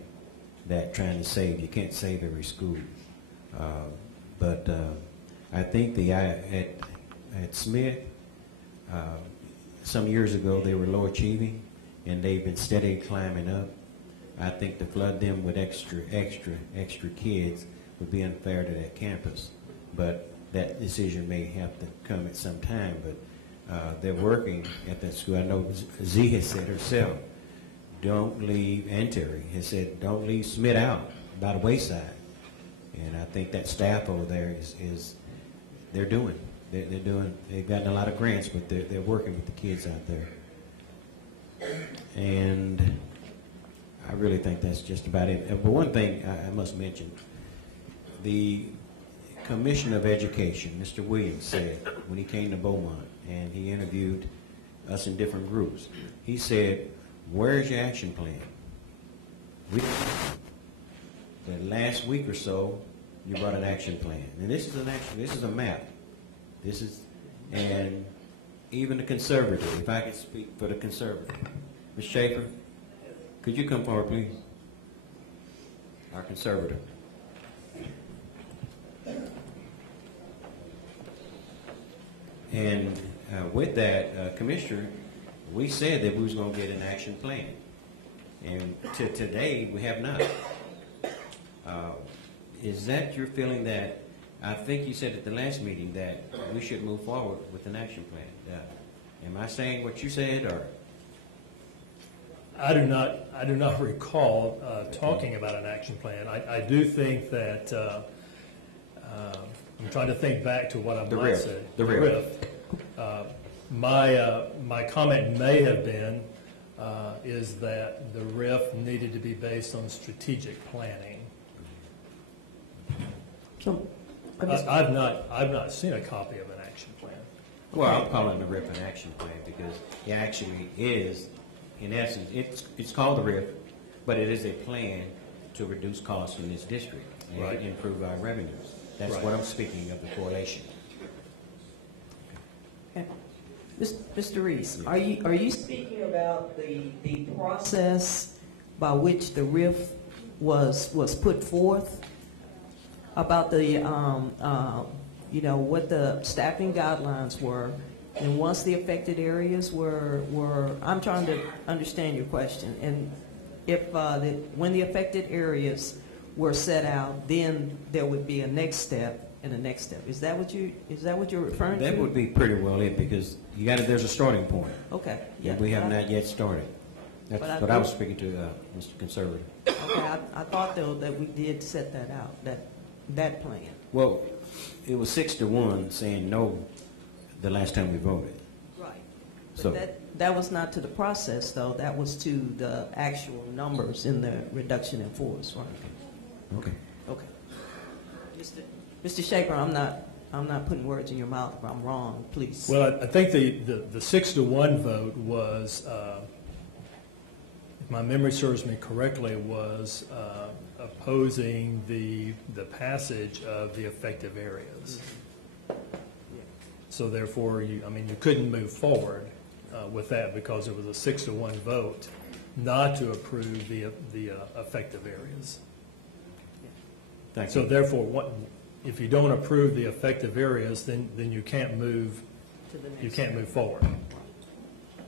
that trying to save, you can't save every school. But I think at Smith, some years ago, they were low achieving, and they've been steadily climbing up. I think to flood them with extra kids would be unfair to that campus. But that decision may have to come at some time. But they're working at that school. I know Z has said herself, don't leave, and Terry has said, don't leave Smith out by the wayside. And I think that staff over there they've gotten a lot of grants, but they're working with the kids out there. And I really think that's just about it. But one thing I must mention, the Commissioner of Education, Mr. Williams, said when he came to Beaumont and he interviewed us in different groups, he said, where's your action plan? The last week or so, you brought an action plan. And this is a map. And even the conservative, if I could speak for the conservative. Ms. Schaefer, could you come forward, please? Our conservative. And with that, Commissioner, we said that we was going to get an action plan. And to today, we have not. Is that your feeling that, I think you said at the last meeting that we should move forward with an action plan. Am I saying what you said, or? I do not recall talking about an action plan. I do think that, I'm trying to think back to what I might say. The RIF. My comment may have been is that the RIF needed to be based on strategic planning. I've not seen a copy of an action plan. Well, I'm calling the RIF an action plan because it actually is, in essence, it's called the RIF, but it is a plan to reduce costs in this district and Right. improve our revenues. That's Right. what I'm speaking of, the correlation. Okay. Mr. Reese, are you speaking about the process by which the RIF was put forth? About the what the staffing guidelines were, and once the affected areas were I'm trying to understand your question, and when the affected areas were set out, then there would be a next step and a next step. Is that what you're referring to? That would be pretty well it, because there's a starting point. Okay. Yeah. And we have not yet started. That's But I what I was think- speaking to, Mr. Conservative. Okay, I thought though that we did set that out, that plan. Well, it was 6-1 saying no the last time we voted. Right. So, But that was not to the process though, that was to the actual numbers in the reduction in force, right? okay. Okay. Mr. Shaper, I'm not putting words in your mouth if I'm wrong, please. Well, I think the 6-1 vote was, if my memory serves me correctly, was opposing the passage of the effective areas. So therefore, you couldn't move forward with that because it was a 6-1 vote not to approve the effective areas. Thank So you. therefore, if you don't approve the effective areas, then you can't move. You can't move forward.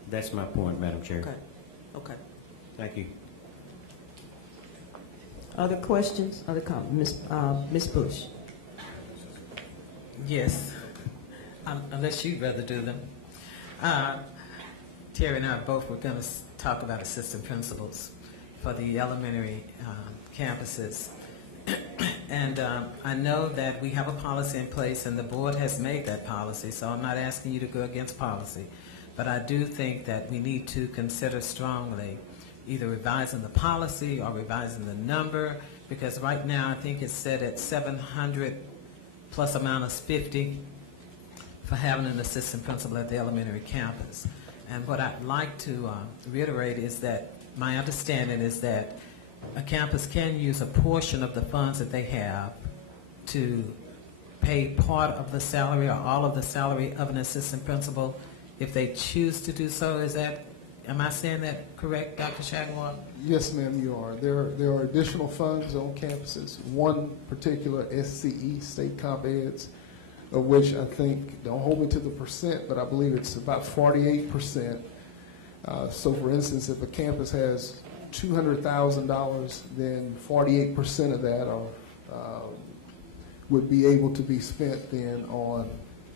That's my point, Madam Chair. Okay. Okay. Thank you. Other questions? Other comments? Ms. Bush. Yes, unless you'd rather do them. Terry and I both were going to talk about assistant principals for the elementary campuses. And I know that we have a policy in place and the board has made that policy, so I'm not asking you to go against policy. But I do think that we need to consider strongly either revising the policy or revising the number, because right now I think it's set at 700 plus or minus 50 for having an assistant principal at the elementary campus. And what I'd like to reiterate is that my understanding is that a campus can use a portion of the funds that they have to pay part of the salary or all of the salary of an assistant principal if they choose to do so. Am I saying that correct, Dr. Shagwar? Yes, ma'am, you are. There are additional funds on campuses. One particular SCE, state comp eds, of which I think, don't hold me to the percent, but I believe it's about 48%. So for instance, if a campus has $200,000, then 48% of that would be able to be spent then on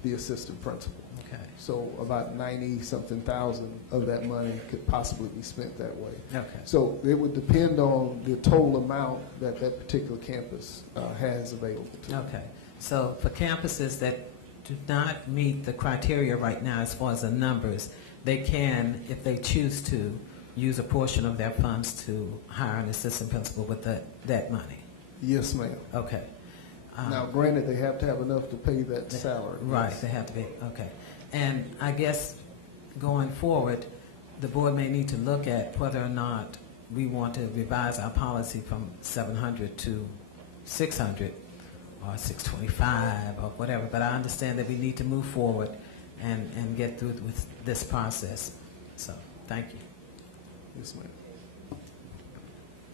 the assistant principal. Okay. So about 90-something thousand of that money could possibly be spent that way. Okay. So it would depend on the total amount that that particular campus has available to. Okay. So for campuses that do not meet the criteria right now as far as the numbers, they can, if they choose to, use a portion of their funds to hire an assistant principal with that money. Yes, ma'am. Okay. Now, granted, they have to have enough to pay that salary. Right, Yes. they have to be, okay. And I guess going forward, the board may need to look at whether or not we want to revise our policy from 700 to 600 or 625 or whatever, but I understand that we need to move forward and get through with this process. So, thank you. Yes, ma'am.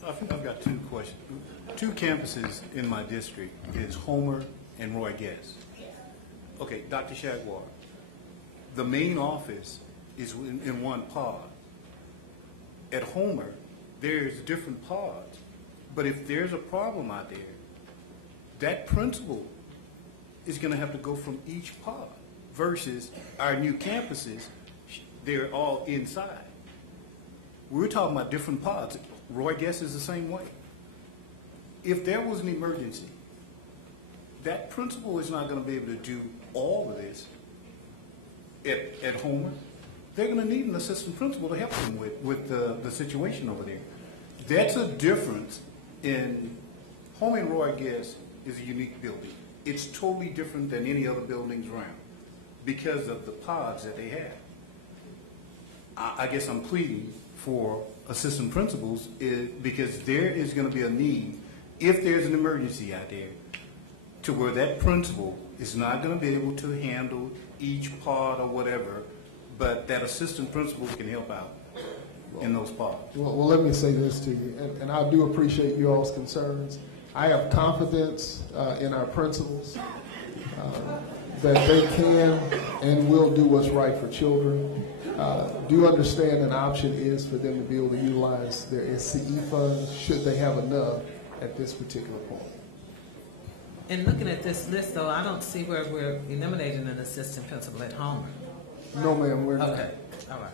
I've got two questions. Two campuses in my district is Homer and Roy Guess. Okay, Dr. Shagwar, the main office is in one pod. At Homer, there's different pods, but if there's a problem out there, that principal is going to have to go from each pod versus our new campuses, they're all inside. We're talking about different pods. Roy Guess is the same way. If there was an emergency, that principal is not going to be able to do all of this at Homer. They're going to need an assistant principal to help them with the situation over there. That's a difference in Homer and Roy Guess is a unique building. It's totally different than any other buildings around because of the pods that they have. I guess I'm pleading for assistant principals because there is going to be a need if there's an emergency out there to where that principal is not going to be able to handle each pod or whatever, but that assistant principal can help out in those pods. Well, let me say this to you, and I do appreciate you all's concerns. I have confidence in our principals. that they can and will do what's right for children. Do understand an option is for them to be able to utilize their SCE funds should they have enough at this particular point. And looking at this list, though, I don't see where we're eliminating an assistant principal at Homer. No, ma'am, we're not. Okay, all right.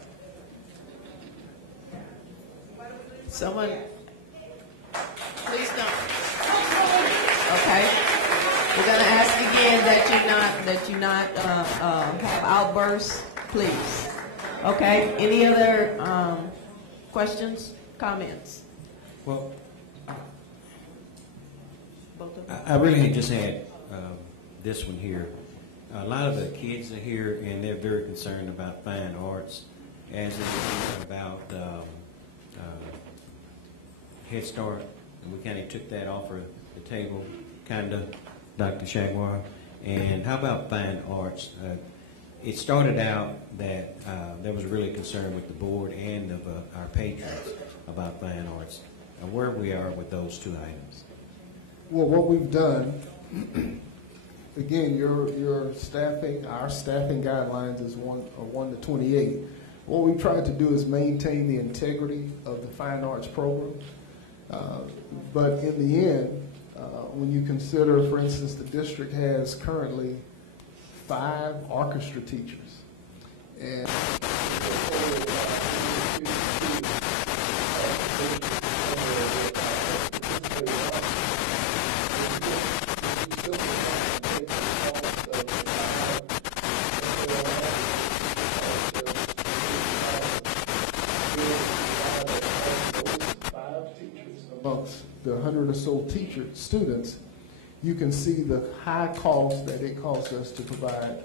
Someone, please don't. Okay. We're going to ask again that you not have outbursts, please. Okay. Any other questions, comments? Well, I really just had this one here. A lot of the kids are here, and they're very concerned about fine arts, as it is about Head Start. And we kind of took that off of the table, kind of, Dr. Shagwar. And how about fine arts? It started out that there was really concern with the board and of our patrons about fine arts. Where we are with those two items. Well, what we've done, again, your staffing, our staffing guidelines is 1 to 28. What we've tried to do is maintain the integrity of the fine arts program. But in the end, when you consider, for instance, the district has currently 5 orchestra teachers. And amongst the 100 or so students, you can see the high cost that it costs us to provide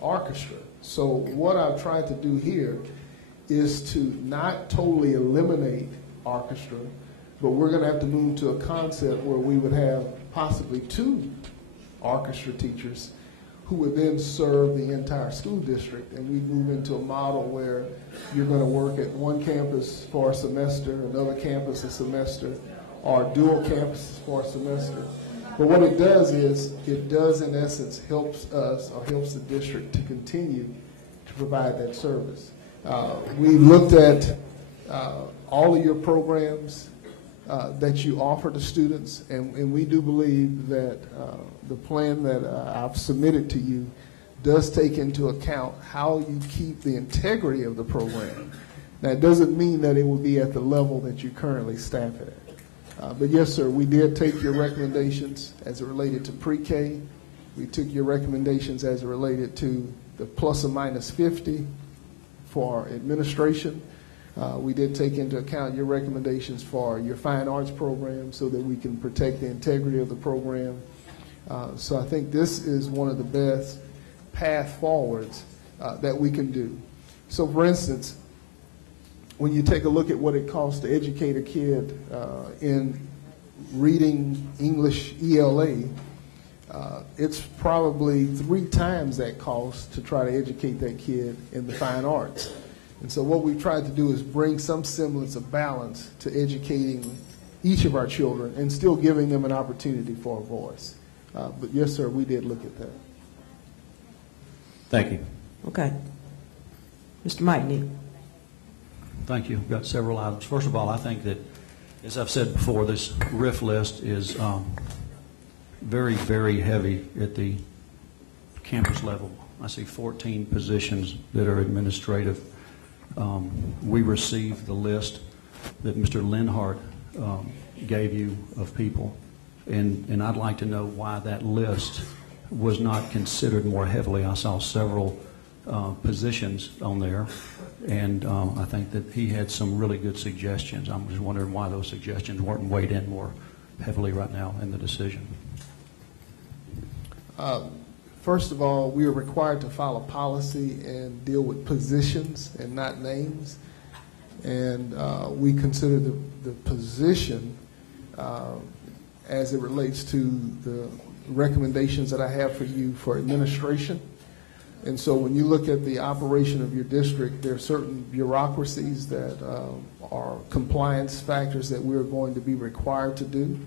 orchestra. So what I've tried to do here is to not totally eliminate orchestra, but we're going to have to move to a concept where we would have possibly 2 orchestra teachers who would then serve the entire school district. And we move into a model where you're going to work at one campus for a semester, another campus a semester, or dual campuses for a semester. But what it does is, it does in essence helps us, or helps the district to continue to provide that service. We looked at all of your programs that you offer to students, and we do believe that the plan that I've submitted to you does take into account how you keep the integrity of the program. Now, it doesn't mean that it will be at the level that you currently staff it at. But yes, sir, we did take your recommendations as it related to pre-K. We took your recommendations as it related to the plus or minus 50 for administration. We did take into account your recommendations for your fine arts program so that we can protect the integrity of the program. So I think this is one of the best path forwards that we can do. So for instance, when you take a look at what it costs to educate a kid in reading English ELA, it's probably 3 times that cost to try to educate that kid in the fine arts. And so what we've tried to do is bring some semblance of balance to educating each of our children and still giving them an opportunity for a voice. But yes, sir, we did look at that. Thank you. Okay. Mr. Mike Neal. Thank you. I've got several items. First of all, I think that, as I've said before, this RIF list is very, very heavy at the campus level. I see 14 positions that are administrative. We received the list that Mr. Linhart gave you of people, and I'd like to know why that list was not considered more heavily. I saw several positions on there, and I think that he had some really good suggestions. I'm just wondering why those suggestions weren't weighed in more heavily right now in the decision. First of all, we are required to file a policy and deal with positions and not names. And we consider the position as it relates to the recommendations that I have for you for administration. And so when you look at the operation of your district, there are certain bureaucracies that are compliance factors that we're going to be required to do.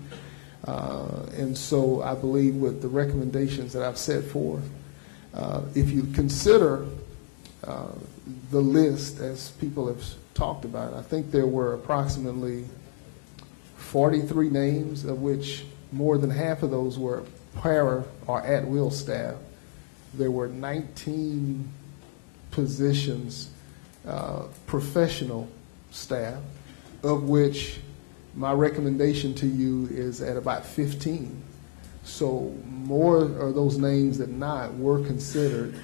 And so I believe with the recommendations that I've set forth, If you consider the list, as people have talked about, I think there were approximately 43 names, of which more than half of those were para or at-will staff. There were 19 positions, professional staff, of which my recommendation to you is at about 15. So more of those names than not were considered,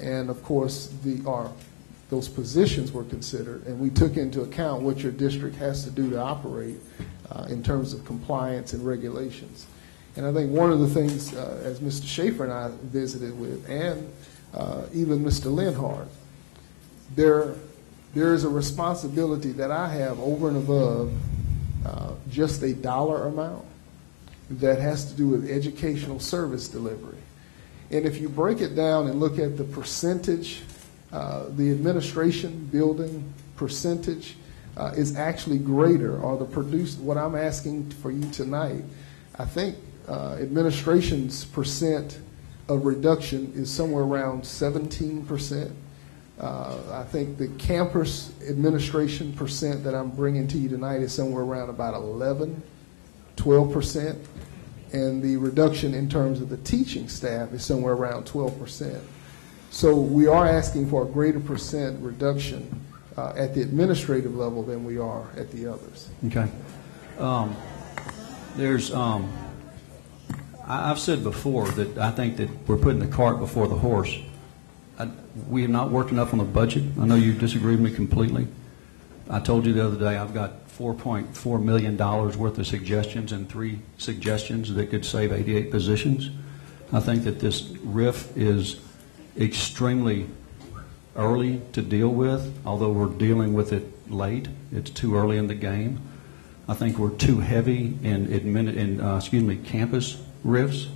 and of course those positions were considered, and we took into account what your district has to do to operate in terms of compliance and regulations. And I think one of the things, as Mr. Schaefer and I visited with, and even Mr. Linhart, there is a responsibility that I have over and above just a dollar amount that has to do with educational service delivery. And if you break it down and look at the percentage, the administration building percentage is actually greater, or what I'm asking for you tonight, I think administration's percent of reduction is somewhere around 17%. I think the campus administration percent that I'm bringing to you tonight is somewhere around about 12%, and the reduction in terms of the teaching staff is somewhere around 12%. So we are asking for a greater percent reduction at the administrative level than we are at the others. Okay. I've said before that I think that we're putting the cart before the horse. We have not worked enough on the budget. I know you disagree with me completely. I told you the other day I've got $4.4 million worth of suggestions, and 3 suggestions that could save 88 positions. I think that this RIF is extremely early to deal with, although we're dealing with it late. It's too early in the game. I think we're too heavy in campus RIFs.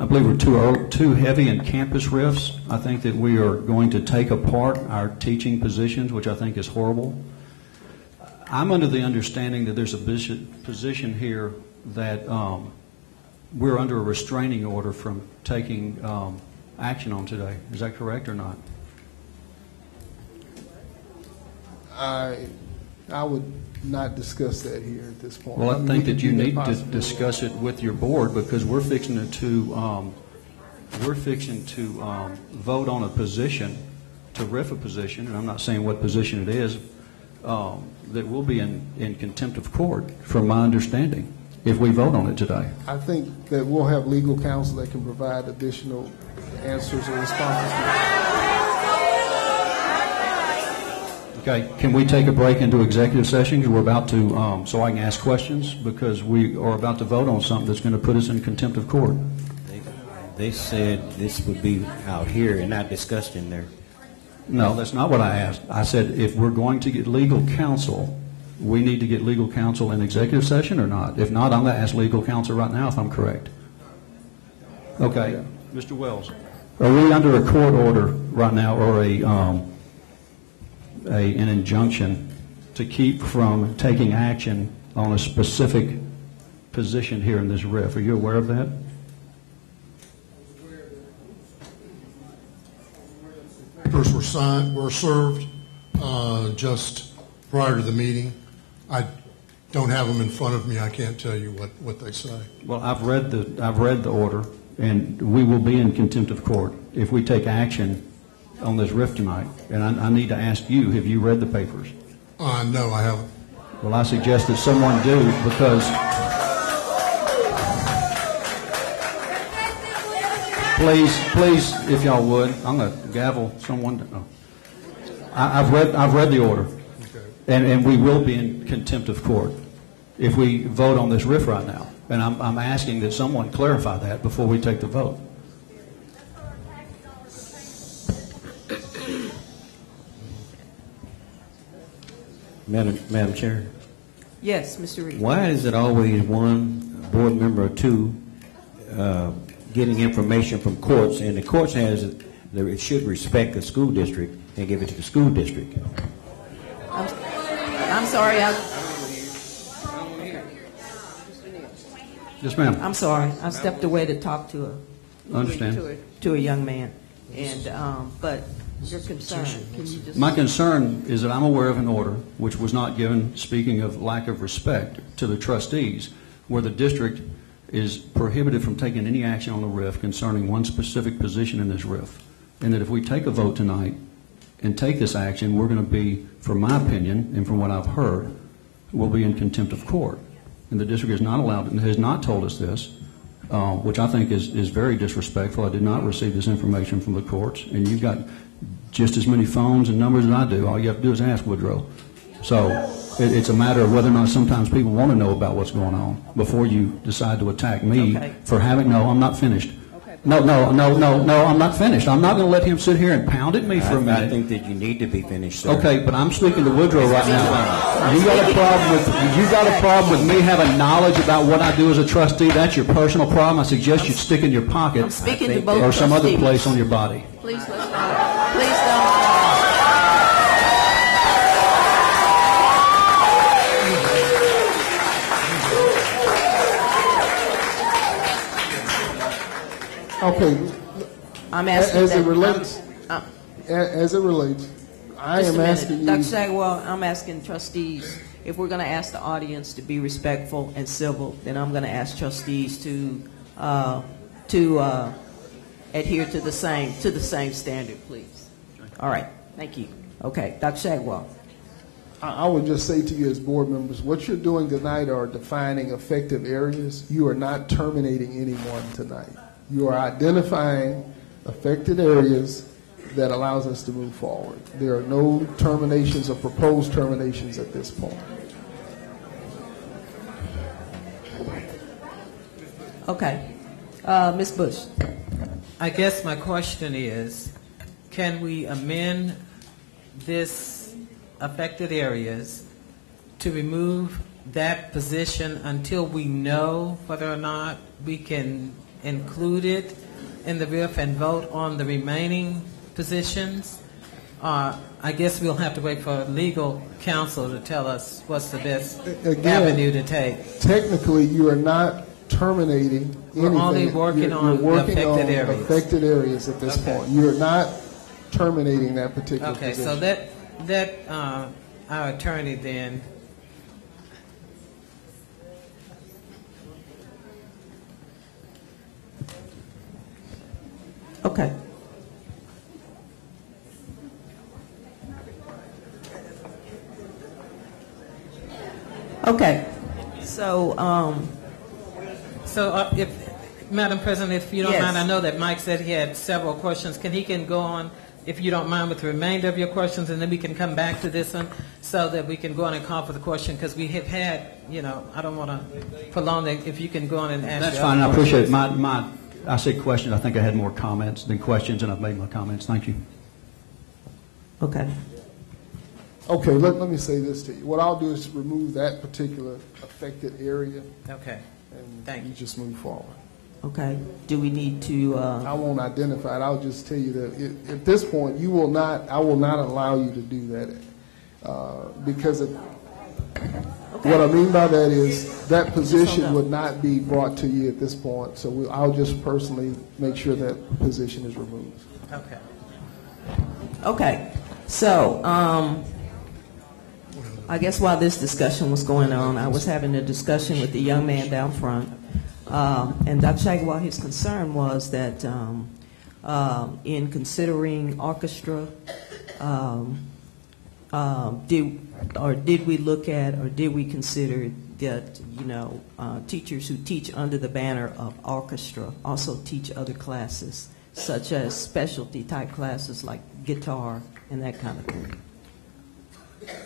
I believe we're too heavy in campus RIFs. I think that we are going to take apart our teaching positions, which I think is horrible. I'm under the understanding that there's a position here that we're under a restraining order from taking action on today. Is that correct or not? I would not discuss that here at this point. Well, I think that you need to discuss it with your board, because we're fixing to vote on a position, to RIF a position, and I'm not saying what position it is, that will be in contempt of court, from my understanding, if we vote on it today. I think that we'll have legal counsel that can provide additional answers or responses. Okay, can we take a break into executive session? Because we're about to, so I can ask questions, because we are about to vote on something that's going to put us in contempt of court. They said this would be out here and not discussed in there. No, that's not what I asked. I said if we're going to get legal counsel, we need to get legal counsel in executive session or not. If not, I'm going to ask legal counsel right now if I'm correct. Okay, yeah. Mr. Wells, are we under a court order right now, or an injunction to keep from taking action on a specific position here in this RIF? Are you aware of that? Papers were served just prior to the meeting. I don't have them in front of me. I can't tell you what they say. Well, I've read the order, and we will be in contempt of court if we take action on this RIF tonight. And I need to ask you, have you read the papers? No, I haven't. Well, I suggest that someone do, because please, if y'all would, I'm going to gavel someone. I've read the order, and we will be in contempt of court if we vote on this RIF right now. And I'm asking that someone clarify that before we take the vote. Madam Chair? Yes, Mr. Reed. Why is it always one board member or two getting information from courts, and the courts it should respect the school district and give it to the school district? I'm sorry. Yes, ma'am. I'm sorry, I stepped away to talk to Understand. to a young man, and, but your concern, can you just? My concern is that I'm aware of an order which was not given, speaking of lack of respect, to the trustees, where the district is prohibited from taking any action on the RIF concerning one specific position in this RIF. And that if we take a vote tonight and take this action, we're going to be, from my opinion and from what I've heard, we'll be in contempt of court. And the district is not allowed, and has not told us this, which I think is very disrespectful. I did not receive this information from the courts, and you've got just as many phones and numbers as I do. All you have to do is ask Woodrow. So it's a matter of whether or not sometimes people want to know about what's going on before you decide to attack me for having, no, I'm not finished. No, I'm not finished. I'm not going to let him sit here and pound at me for a minute. I think that you need to be finished, sir. Okay, but I'm speaking to Woodrow right now. You got a problem with me having knowledge about what I do as a trustee? That's your personal problem. I suggest you stick in your pocket I'm speaking to both or some other trustees. place on your body. Please, let's go. Please don't. Okay. I'm asking as that, it relates, as it relates, I just am a asking minute. you. Dr. Sagwell, I'm asking trustees, if we're going to ask the audience to be respectful and civil, then I'm going to ask trustees to adhere to the same standard, please. All right. Thank you. Okay. Dr. Sagwell. I would just say to you as board members, what you're doing tonight are defining effective areas. You are not terminating anyone tonight. You are identifying affected areas that allows us to move forward. There are no terminations or proposed terminations at this point. Okay. Ms. Bush. I guess my question is, can we amend this affected areas to remove that position until we know whether or not we can include it in the RIF and vote on the remaining positions? I guess we'll have to wait for legal counsel to tell us what's the best avenue to take. Technically, you are not terminating anything. We're only working on you're working the affected on areas. Affected areas at this point. You're not terminating that particular position. So that our attorney then. Okay. Okay. So, if, Madam President, if you don't Yes. mind, I know that Mike said he had several questions. Can he go on, if you don't mind, with the remainder of your questions, and then we can come back to this one so that we can go on and call for the question, because we have had, I don't want to prolong it. If you can go on and ask. That's your fine. I other appreciate questions. it. I said questions. I think I had more comments than questions, and I've made my comments. Thank you. Okay. Okay, let me say this to you. What I'll do is remove that particular affected area. Okay. And Thank you just move forward. Okay. Do we need to? I won't identify it. I'll just tell you that at this point, I will not allow you to do that because what I mean by that is that position would not be brought to you at this point. So I'll just personally make sure that position is removed. Okay. Okay. So, I guess while this discussion was going on, I was having a discussion with the young man down front. And Dr. Shagwell, his concern was that in considering orchestra, did we look at or did we consider that, teachers who teach under the banner of orchestra also teach other classes, such as specialty type classes like guitar and that kind of thing?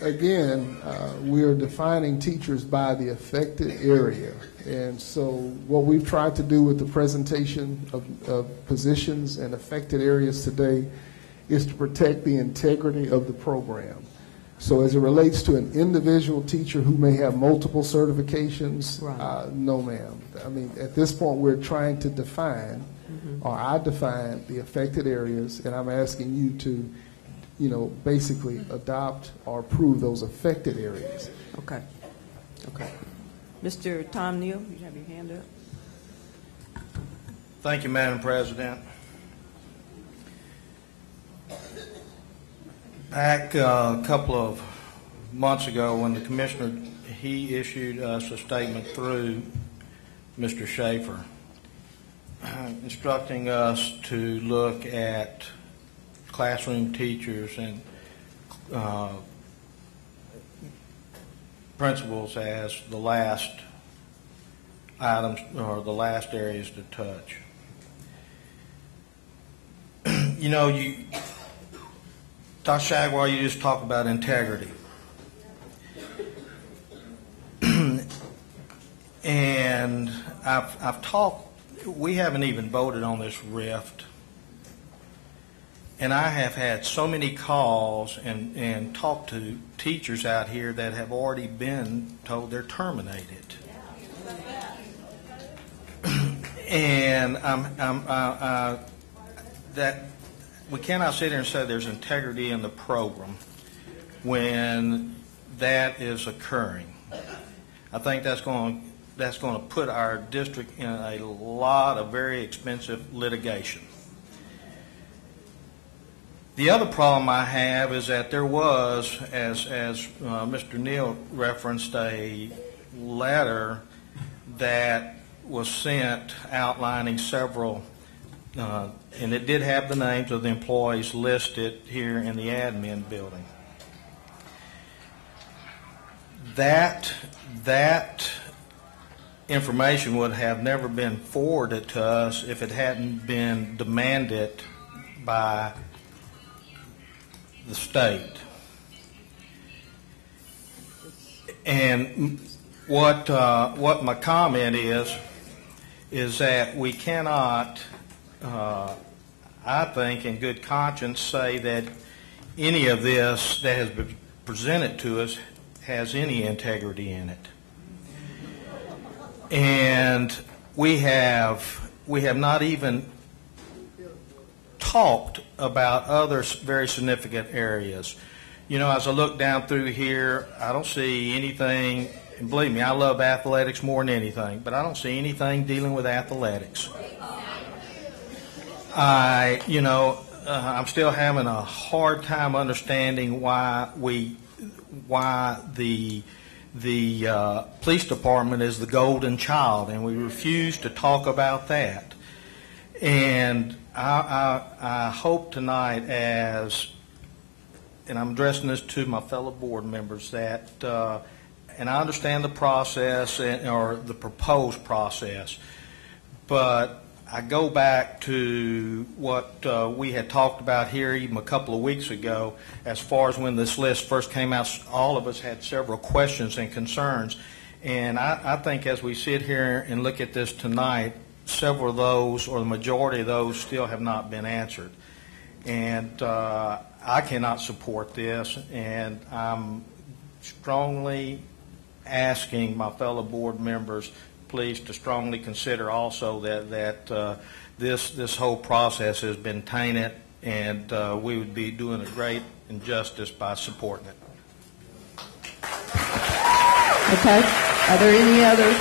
Again, we are defining teachers by the affected area. And so what we've tried to do with the presentation of positions and affected areas today is to protect the integrity of the program. So as it relates to an individual teacher who may have multiple certifications, no, ma'am. I mean, at this point, we're trying to define, or I define the affected areas, and I'm asking you to basically adopt or approve those affected areas. Okay. Okay. Mr. Tom Neal, you have your hand up. Thank you, Madam President. Back a couple of months ago, when the commissioner, he issued us a statement through Mr. Schaefer, instructing us to look at classroom teachers and principals as the last items or the last areas to touch. You know, Dr. Shagwell, you just talked about integrity. And I've talked, we haven't even voted on this rift. And I have had so many calls and talked to teachers out here that have already been told they're terminated. And that we cannot sit here and say there's integrity in the program when that is occurring. I think that's going to put our district in a lot of very expensive litigation. The other problem I have is that there was, as Mr. Neal referenced, a letter that was sent outlining several, and it did have the names of the employees listed here in the admin building. That information would have never been forwarded to us if it hadn't been demanded by the state. And what my comment is that we cannot, I think, in good conscience, say that any of this that has been presented to us has any integrity in it. And we have not even talked about other very significant areas. You know, as I look down through here, I don't see anything, and believe me, I love athletics more than anything, but I don't see anything dealing with athletics. I'm still having a hard time understanding why the police department is the golden child, and we refuse to talk about that. And I hope tonight, and I'm addressing this to my fellow board members, that, and I understand the process or the proposed process, but I go back to what we had talked about here even a couple of weeks ago. As far as when this list first came out, all of us had several questions and concerns. And I think as we sit here and look at this tonight, several of those, or the majority of those, still have not been answered. And I cannot support this, and I'm strongly asking my fellow board members please to strongly consider also that this whole process has been tainted, and we would be doing a great injustice by supporting it. Okay. Are there any other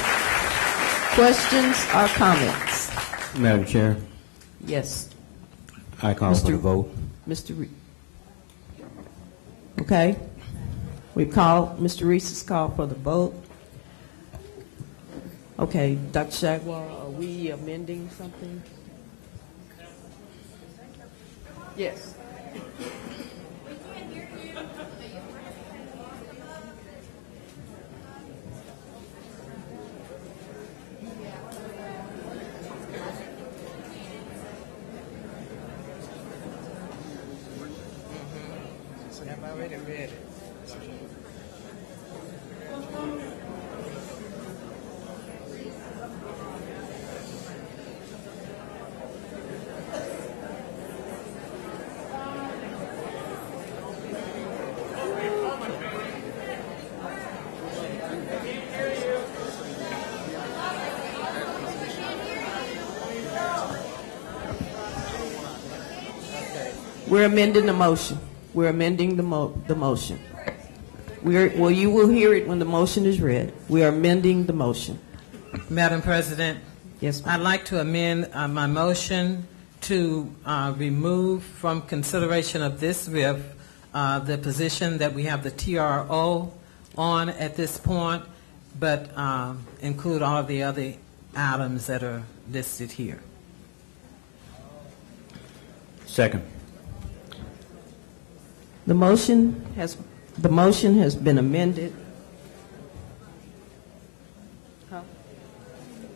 questions or comments? Madam Chair, Yes. I call for the vote. Mr. Reese. Okay. We've called, Mr. Reese has called for the vote. Okay, Dr. Shagwell, are we amending something? Yes. I've already read it. We're amending the motion. We're amending the motion. You will hear it when the motion is read. We are amending the motion. Madam President, Yes, ma'am. I'd like to amend my motion to remove from consideration of this RIF the position that we have the TRO on at this point, but include all of the other items that are listed here. Second. The motion has been amended.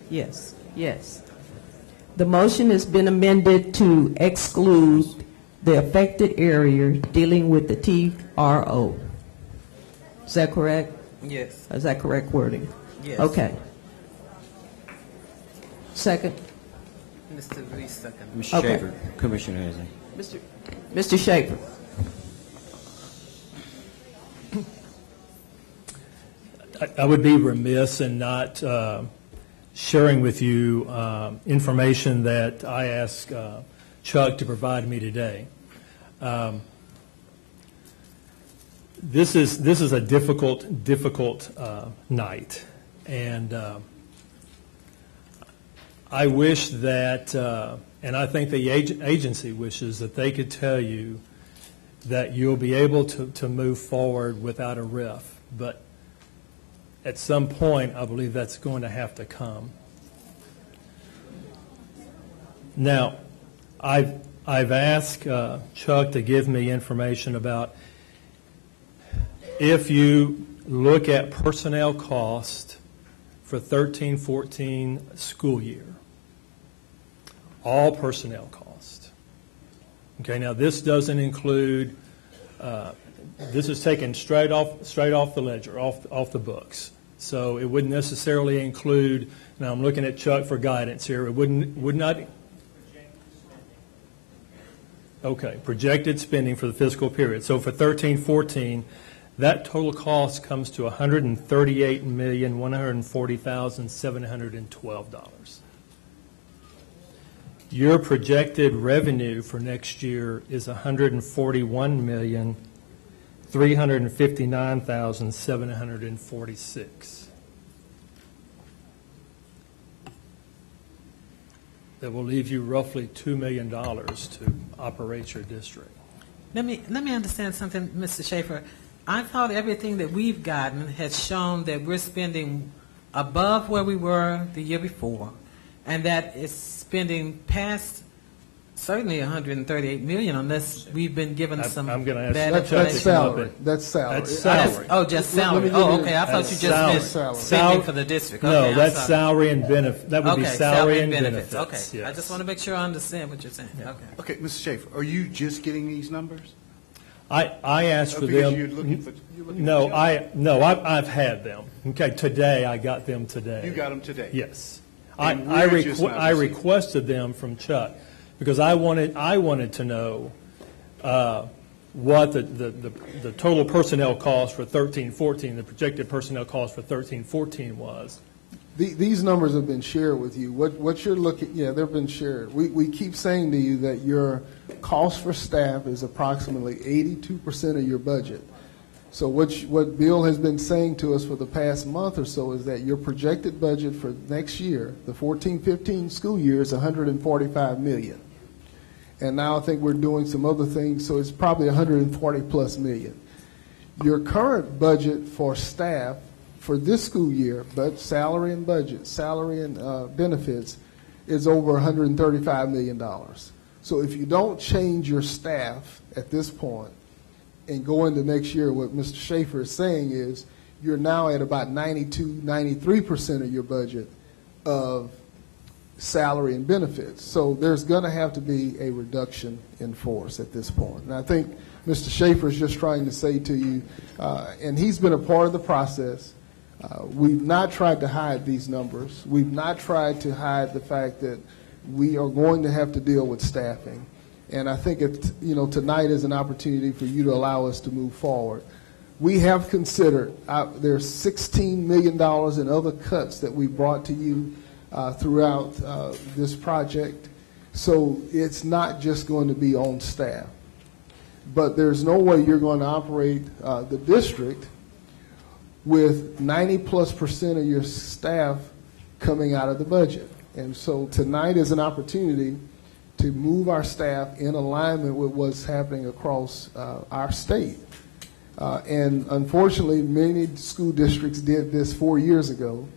Yes, yes. The motion has been amended to exclude the affected area dealing with the TRO. Is that correct? Yes. Is that correct wording? Yes. Okay. Second. Mr. Reese, second. Mr. Okay. Schaefer, Commissioner Hasley. Mr. Schaefer. I would be remiss in not sharing with you information that I asked Chuck to provide me today. This is a difficult night, and I wish that, and I think the agency wishes that they could tell you that you'll be able to move forward without a RIF, but at some point, I believe that's going to have to come. Now, I've asked Chuck to give me information about if you look at personnel cost for 13-14 school year, all personnel cost. Okay, now this doesn't include, this is taken straight off the ledger, off the books. So it wouldn't necessarily include, now I'm looking at Chuck for guidance here, it would not. Okay, projected spending for the fiscal period. So for 13-14, that total cost comes to $138,140,712. Your projected revenue for next year is $141,359,746. That will leave you roughly $2 million to operate your district. Let me understand something, Mr. Schaefer. I thought everything that we've gotten has shown that we're spending above where we were the year before, and that is spending past certainly $138 million, unless we've been given some I'm going to bad ask Chuck That's to come up salary. and- That's salary. That's salary. Oh, just Let me salary. give you- Oh, okay. I thought you just meant Salary. spending for the district. Okay, No, I'm that's sorry. salary and benefit. That would be Okay, salary and benefits. benefits. Okay. I yes. just want to make sure I understand what you're saying. Okay. Okay, Mr. Schaefer, are you just getting these numbers? I asked for Because them. you're looking for No, Chuck. I've had them. Okay, today I got them today. You got them today? Yes. And I we're just not receiving. requested them from Chuck because I wanted to know what the total personnel cost for 13-14, the projected personnel cost for 13-14 was. These numbers have been shared with you. What you're looking, yeah, they've been shared. We keep saying to you that your cost for staff is approximately 82% of your budget. So what Bill has been saying to us for the past month or so is that your projected budget for next year, the 14-15 school year, is $145 million. And now I think we're doing some other things, so it's probably $140 plus million. Your current budget for staff for this school year, but salary and budget, salary and benefits, is over $135 million. So if you don't change your staff at this point and go into next year, what Mr. Schaefer is saying is you're now at about 92, 93% of your budget of salary and benefits. So there's going to have to be a reduction in force at this point. And I think Mr. Schaefer is just trying to say to you, and he's been a part of the process, we've not tried to hide these numbers. We've not tried to hide the fact that we are going to have to deal with staffing. And I think tonight is an opportunity for you to allow us to move forward. We have considered, there's $16 million in other cuts that we brought to you throughout this project. So it's not just going to be on staff. But there's no way you're going to operate the district with 90+% of your staff coming out of the budget. And so tonight is an opportunity to move our staff in alignment with what's happening across our state. And unfortunately, many school districts did this 4 years ago,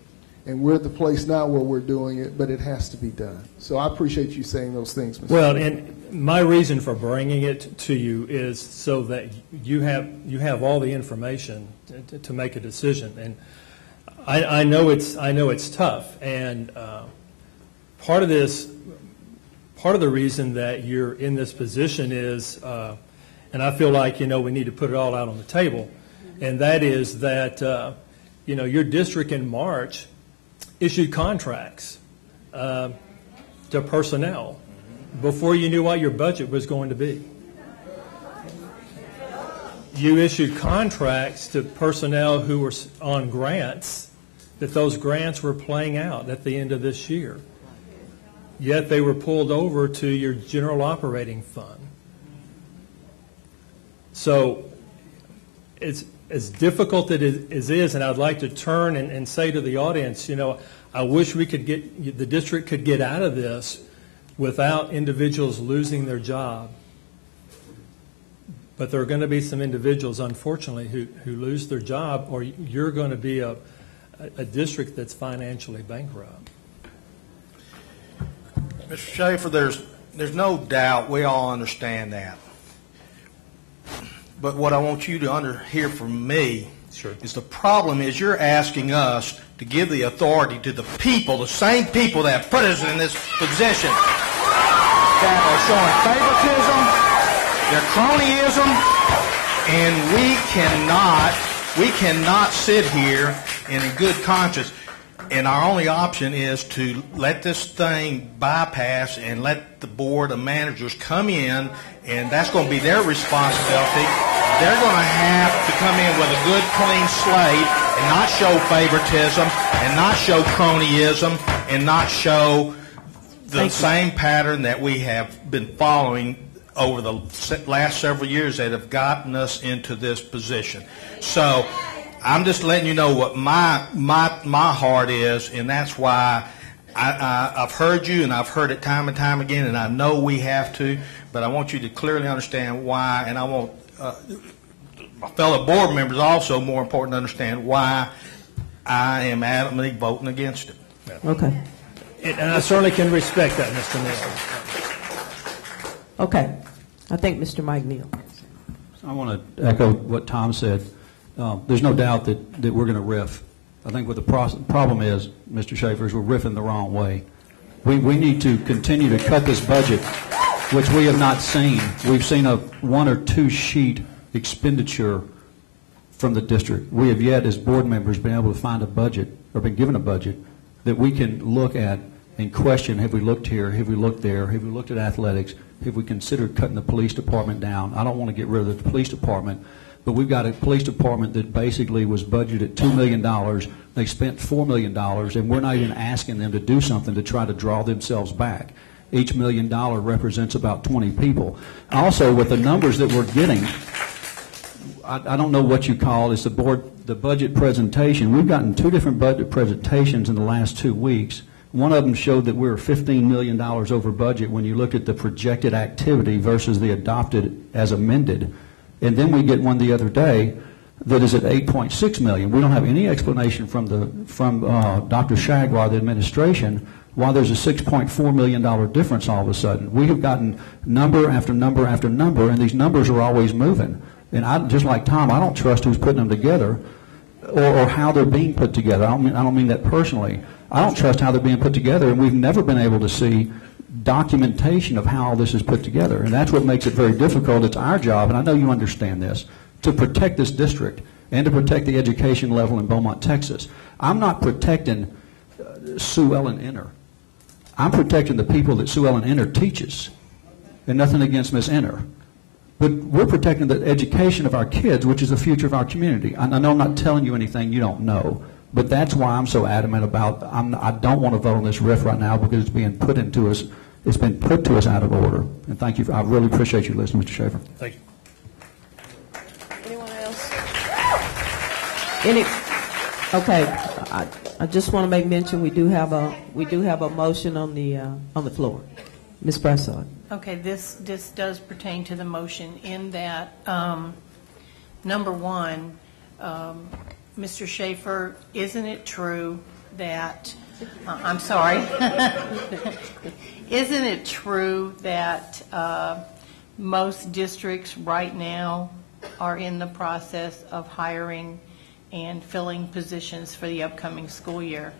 and we're at the place now where we're doing it, but it has to be done. So I appreciate you saying those things, Mr. Well, and my reason for bringing it to you is so that you have all the information to make a decision. And I know it's tough, and part of the reason that you're in this position is, and I feel like we need to put it all out on the table, and that is that your district in March issued contracts to personnel before you knew what your budget was going to be. You issued contracts to personnel who were on grants, that those grants were playing out at the end of this year. Yet they were pulled over to your general operating fund. So it's as difficult as it is, and I'd like to turn and say to the audience, I wish the district could get out of this without individuals losing their job. But there are going to be some individuals, unfortunately, who lose their job, or you're going to be a district that's financially bankrupt. Mr. Schaefer, there's no doubt we all understand that. But what I want you to hear from me is the problem is you're asking us to give the authority to the people, the same people that put us in this position, that are showing favoritism, their cronyism, and we cannot sit here in good conscience. And our only option is to let this thing bypass and let the board of managers come in, and that's going to be their responsibility. They're going to have to come in with a good, clean slate and not show favoritism and not show cronyism and not show the same pattern that we have been following over the last several years that have gotten us into this position. So I'm just letting you know what my heart is, and that's why I've heard you, and I've heard it time and time again, and I know we have to, but I want you to clearly understand why, and I want my fellow board members also, more important, to understand why I am adamantly voting against it. Okay. And I certainly can respect that, Mr. Neal. Okay. I think Mr. Mike Neal. I want to echo what Tom said. There's no doubt that we're going to riff. I think what the problem is, Mr. Schaefer, is we're riffing the wrong way. We need to continue to cut this budget, which we have not seen. We've seen a 1 or 2 sheet expenditure from the district. We have yet, as board members, been able to find a budget, or been given a budget, that we can look at and question, have we looked here, have we looked there, have we looked at athletics, have we considered cutting the police department down? I don't want to get rid of the police department, but we've got a police department that basically was budgeted at $2 million. They spent $4 million, and we're not even asking them to do something to try to draw themselves back. Each $1 million represents about 20 people. Also, with the numbers that we're getting, I don't know what you call it, the budget presentation. We've gotten 2 different budget presentations in the last 2 weeks. One of them showed that we were $15 million over budget when you looked at the projected activity versus the adopted as amended. And then we get one the other day that is at $8.6 million. We don't have any explanation from Dr. Shagwar, the administration, why there's a $6.4 million difference all of a sudden. We have gotten number after number after number, and these numbers are always moving. And just like Tom, I don't trust who's putting them together or how they're being put together. I don't mean that personally. I don't trust how they're being put together, and we've never been able to see documentation of how this is put together. And that's what makes it very difficult. It's our job, and I know you understand this, to protect this district and to protect the education level in Beaumont, Texas. I'm not protecting Sue Ellen Enner. I'm protecting the people that Sue Ellen Enner teaches, and nothing against Ms. Enner. But we're protecting the education of our kids, which is the future of our community. I know I'm not telling you anything you don't know, but that's why I'm so adamant about, I don't want to vote on this RIF right now because it's being put into us, it's been put to us out of order. And thank you, I really appreciate you listening, Mr. Schaefer. Thank you. Anyone else? Okay, I just want to make mention, we do have a motion on the floor. Ms. Brassard. Okay, this does pertain to the motion in that, number one, Mr. Schaefer, isn't it true that, I'm sorry, isn't it true that most districts right now are in the process of hiring and filling positions for the upcoming school year?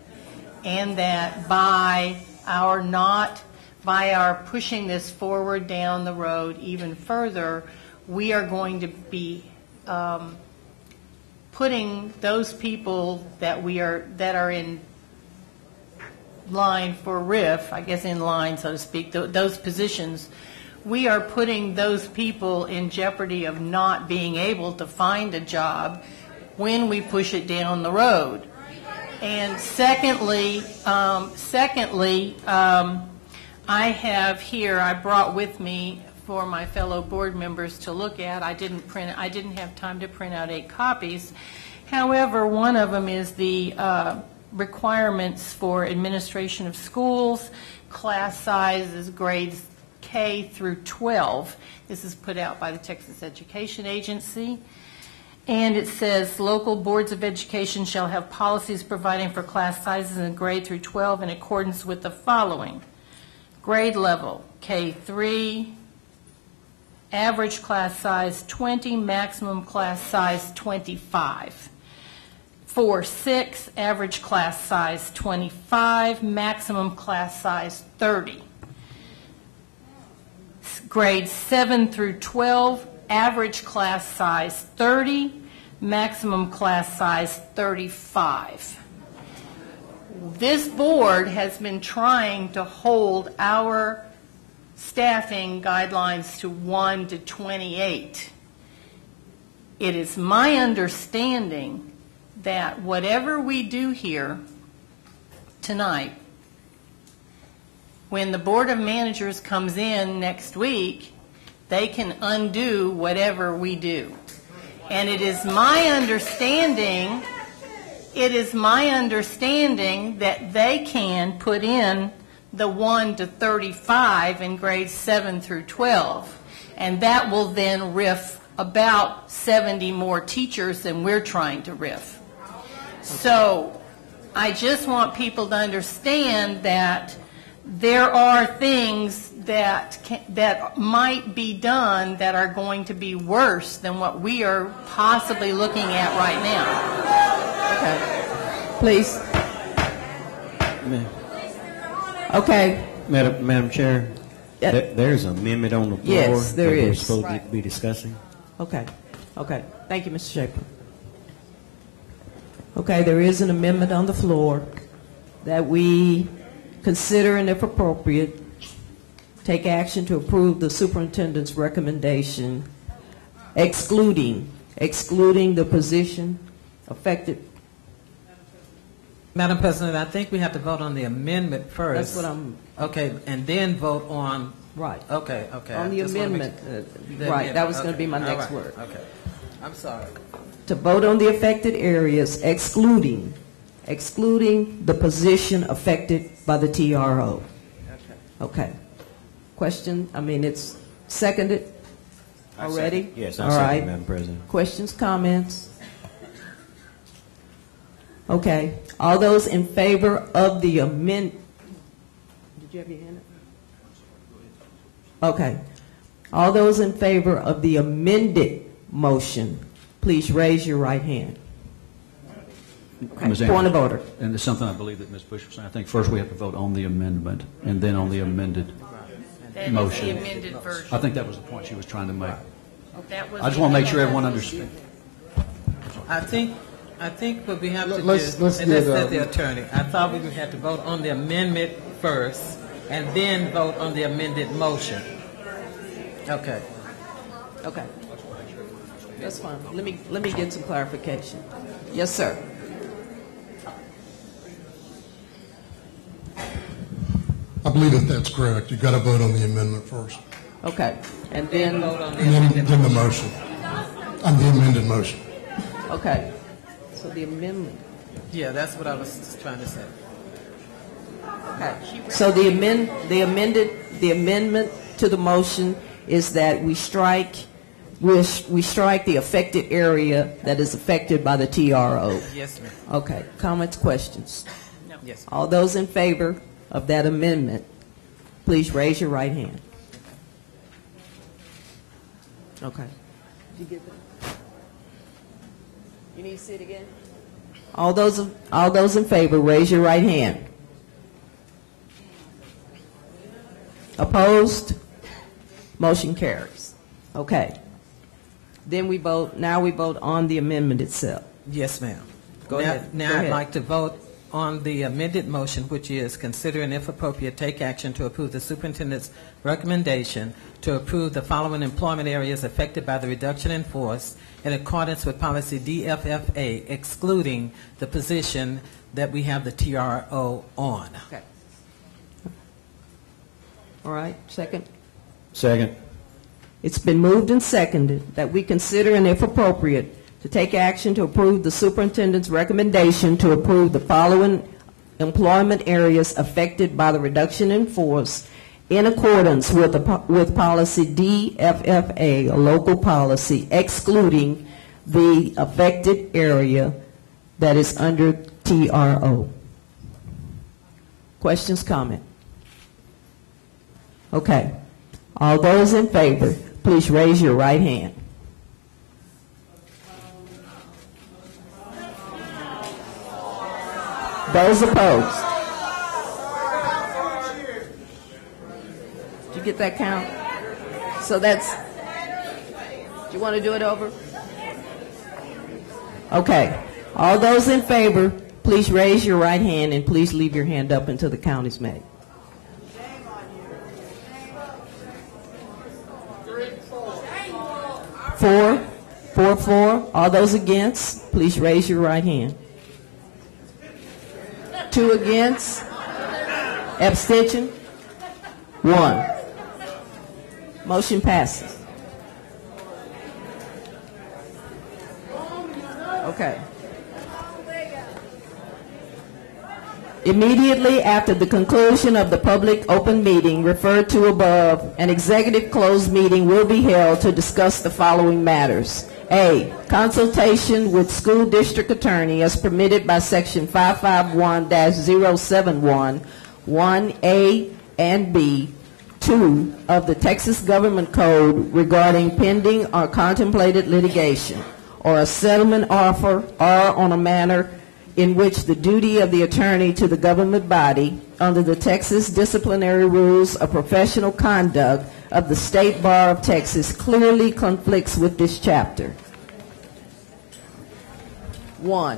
And that by our pushing this forward down the road even further, we are going to be putting those people that are in line for RIF, I guess in line, so to speak, those positions, we are putting those people in jeopardy of not being able to find a job when we push it down the road. And secondly, I have here, I brought with me for my fellow board members to look at. I didn't have time to print out 8 copies. However, one of them is the requirements for administration of schools, class sizes, grades K through 12. This is put out by the Texas Education Agency. And it says local boards of education shall have policies providing for class sizes in grade through 12 in accordance with the following. Grade level, K3, average class size 20, maximum class size 25. 4-6, average class size 25, maximum class size 30. Grades 7 through 12, average class size 30, maximum class size 35. This board has been trying to hold our staffing guidelines to 1 to 28. It is my understanding that whatever we do here tonight, when the Board of Managers comes in next week, they can undo whatever we do. And it is my understanding that they can put in the 1 to 35 in grades 7 through 12. And that will then RIF about 70 more teachers than we're trying to RIF. So I just want people to understand that there are things that might be done that are going to be worse than what we are possibly looking at right now. Okay. Please. Okay. Madam Chair, there's an amendment on the floor yes, there that we're is. supposed to be discussing. Okay. Okay. Thank you, Mr. Schaefer. Okay, there is an amendment on the floor that we consider, and if appropriate, take action to approve the superintendent's recommendation excluding the position affected. Madam President, I think we have to vote on the amendment first. That's what I'm... Okay, and then vote on... Right. Okay. On the amendment. Right, that was going to be my next word. Okay. I'm sorry. To vote on the affected areas excluding the position affected by the TRO. Okay. Question, it's seconded already? Yes, all second, right. Madam President. Questions, comments? Okay. All those in favor of the amendment? Did you have your hand up? Okay. All those in favor of the amended motion, please raise your right hand. Okay. Point of order. And it's something I believe that Ms. Bush was saying. I think first we have to vote on the amendment and then on the amended motion. The amended version. I think that was the point she was trying to make. That was I just want to make sure everyone understands. I think what we have to let's do, and get, that's the attorney. I thought we would have to vote on the amendment first, and then vote on the amended motion. Okay. Okay. That's fine. Let me get some clarification. Yes, sir. I believe that that's correct. You've got to vote on the amendment first. Okay. And then vote on then the motion. On the amended motion. Okay. So the amendment. Yeah, that's what I was trying to say. Okay. So the amendment to the motion is that we strike the affected area that is affected by the TRO. Yes, ma'am. Okay. Comments, questions? No. Yes. All those in favor of that amendment, please raise your right hand. Okay. Did you get that? You need to see it again? All those in favor, raise your right hand. Opposed? Motion carries. Okay. Then we vote. Now we vote on the amendment itself. Yes, ma'am. Go ahead. Now Go I'd ahead. like to vote on the amended motion, which is consider and if appropriate, take action to approve the superintendent's recommendation to approve the following employment areas affected by the reduction in force in accordance with policy DFFA, excluding the position that we have the TRO on. Okay. All right. Second. Second. It's been moved and seconded that we consider and if appropriate to take action to approve the superintendent's recommendation to approve the following employment areas affected by the reduction in force in accordance with policy DFFA, a local policy, excluding the affected area that is under TRO. Questions, comment? Okay. All those in favor, please raise your right hand. Those opposed? Did you get that count? So that's, do you want to do it over? Okay. All those in favor, please raise your right hand and please leave your hand up until the count is made. 4. All those against, please raise your right hand. 2 against. Abstention? 1. Motion passes. Okay. Immediately after the conclusion of the public open meeting referred to above, an executive closed meeting will be held to discuss the following matters. A, consultation with school district attorney as permitted by section 551-071, 1A and B, 2 of the Texas Government Code regarding pending or contemplated litigation, or a settlement offer, or on a manner in which the duty of the attorney to the government body under the Texas Disciplinary Rules of Professional Conduct of the State Bar of Texas clearly conflicts with this chapter. 1.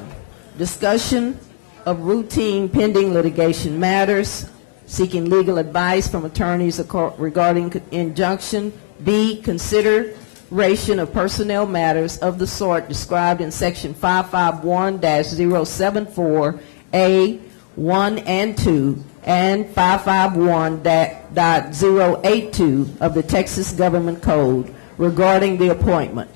Discussion of routine pending litigation matters, seeking legal advice from attorneys regarding injunction. B, consideration of personnel matters of the sort described in section 551-074, A, 1 and 2, and 551.082 of the Texas Government Code regarding the appointment,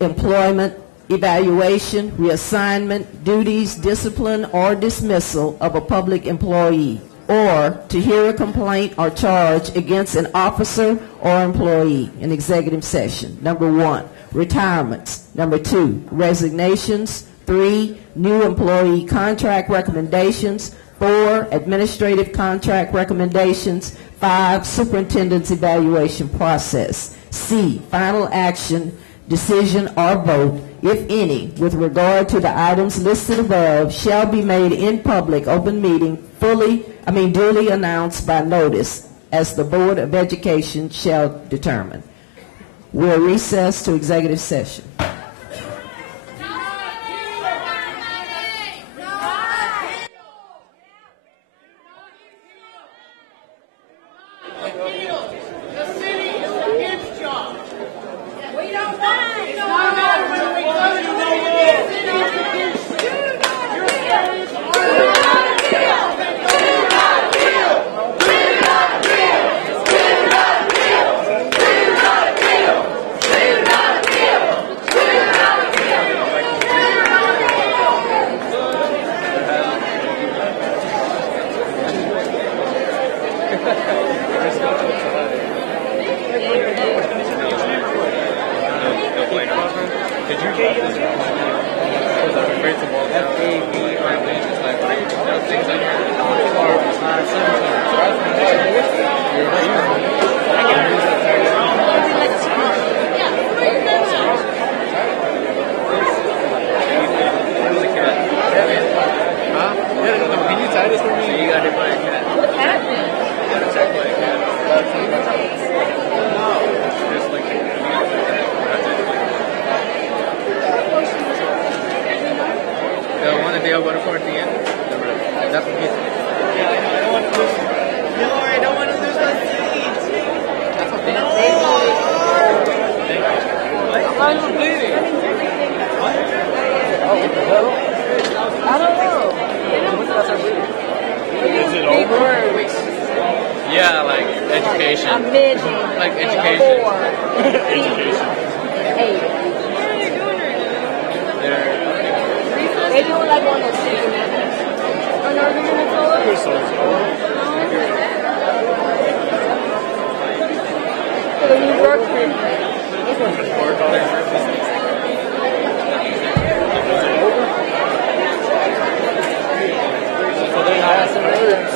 employment, evaluation, reassignment, duties, discipline, or dismissal of a public employee, or to hear a complaint or charge against an officer or employee in executive session. Number 1, retirements. Number 2, resignations. 3, new employee contract recommendations. 4, administrative contract recommendations. 5, superintendent's evaluation process. C, final action, decision, or vote, if any, with regard to the items listed above shall be made in public open meeting duly announced by notice as the Board of Education shall determine. We'll recess to executive session. Can you tie this for me? You got hit by a cat. What happened? You got attacked by a cat. Just like the one that they all go to court at the end. That's what he's. Yeah, I don't want to lose. No, I don't want to lose my seat. That's what they. No. I'm not even bleeding. What? Oh, what the hell? I don't know. Is it over? Yeah, like education. I'm mid. Like education. 4. Education. 8. They do like one of those. Oh, no, they're going to tell us? So you work so they have some roots.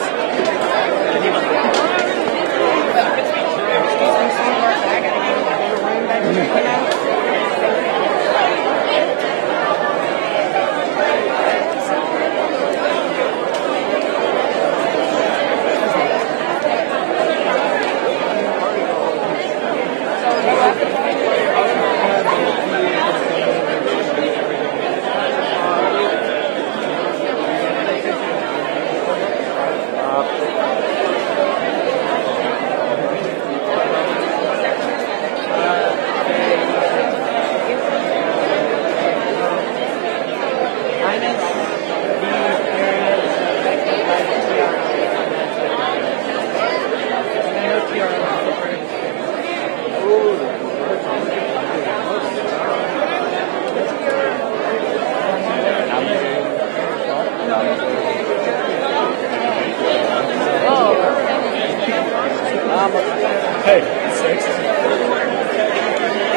Hey, Sex.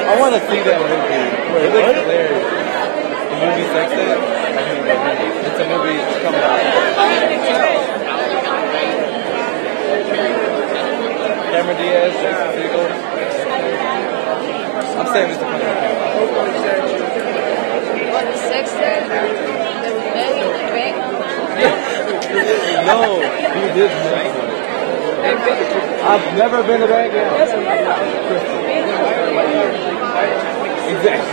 I want to see that movie. Wait, it looks hilarious. The movie Sex Ed? It's a movie coming out. Cameron Diaz, Jason Segel. I'm saying this to come out. Sex Ed? No, he did Sex Ed. I've never been to that game. Exactly.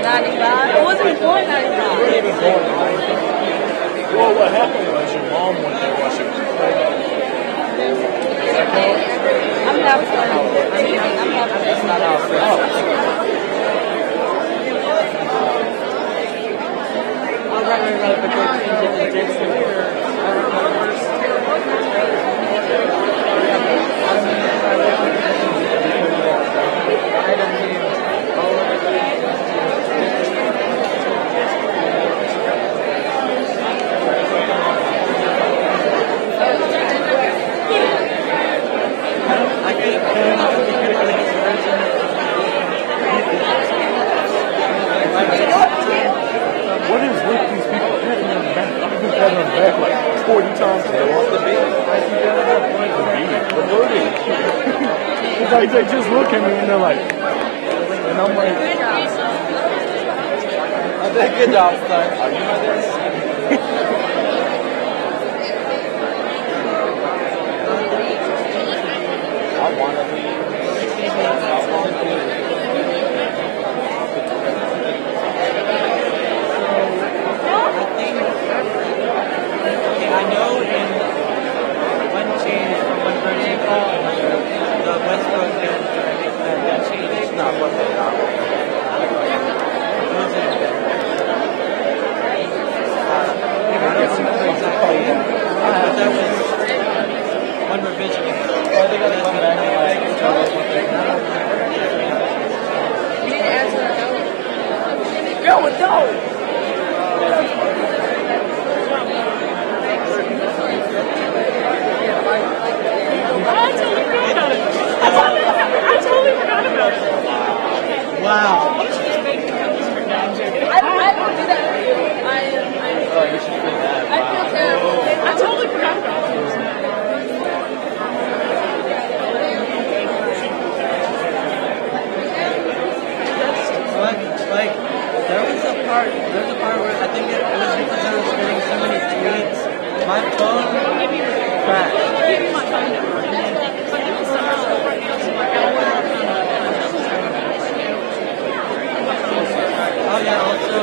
95? I wasn't born 95. You weren't even born in 95. Well, what happened was your mom went there while she was pregnant. I'm half I'm half That's not how it feels. What is with these people patting on the back? I've been patting on the back like 40 times. They want the beat. The wording. It's like they just look at me and they're like, and I'm like, I did a good job, son. Are you my dad? I want to be. I want to be. I know in one change from one version call, the Westbrook that change is not what they are. That was one revision. I think I come back and like there's a part where I think it was because I was getting so many tweets. My phone crashed. Give me my phone number. Oh yeah, also,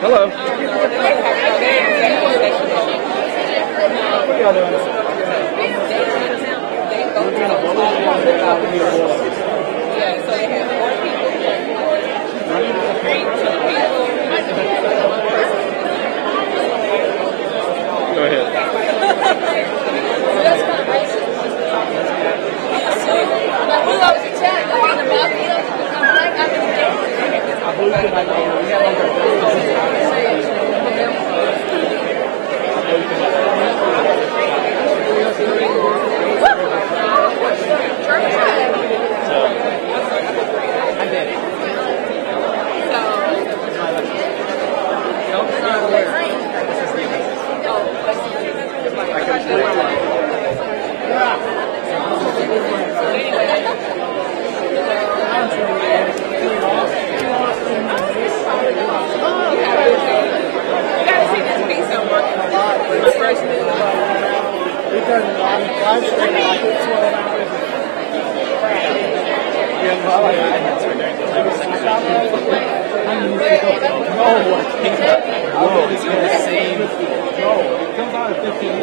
Hello. What are y'all doing? Go ahead.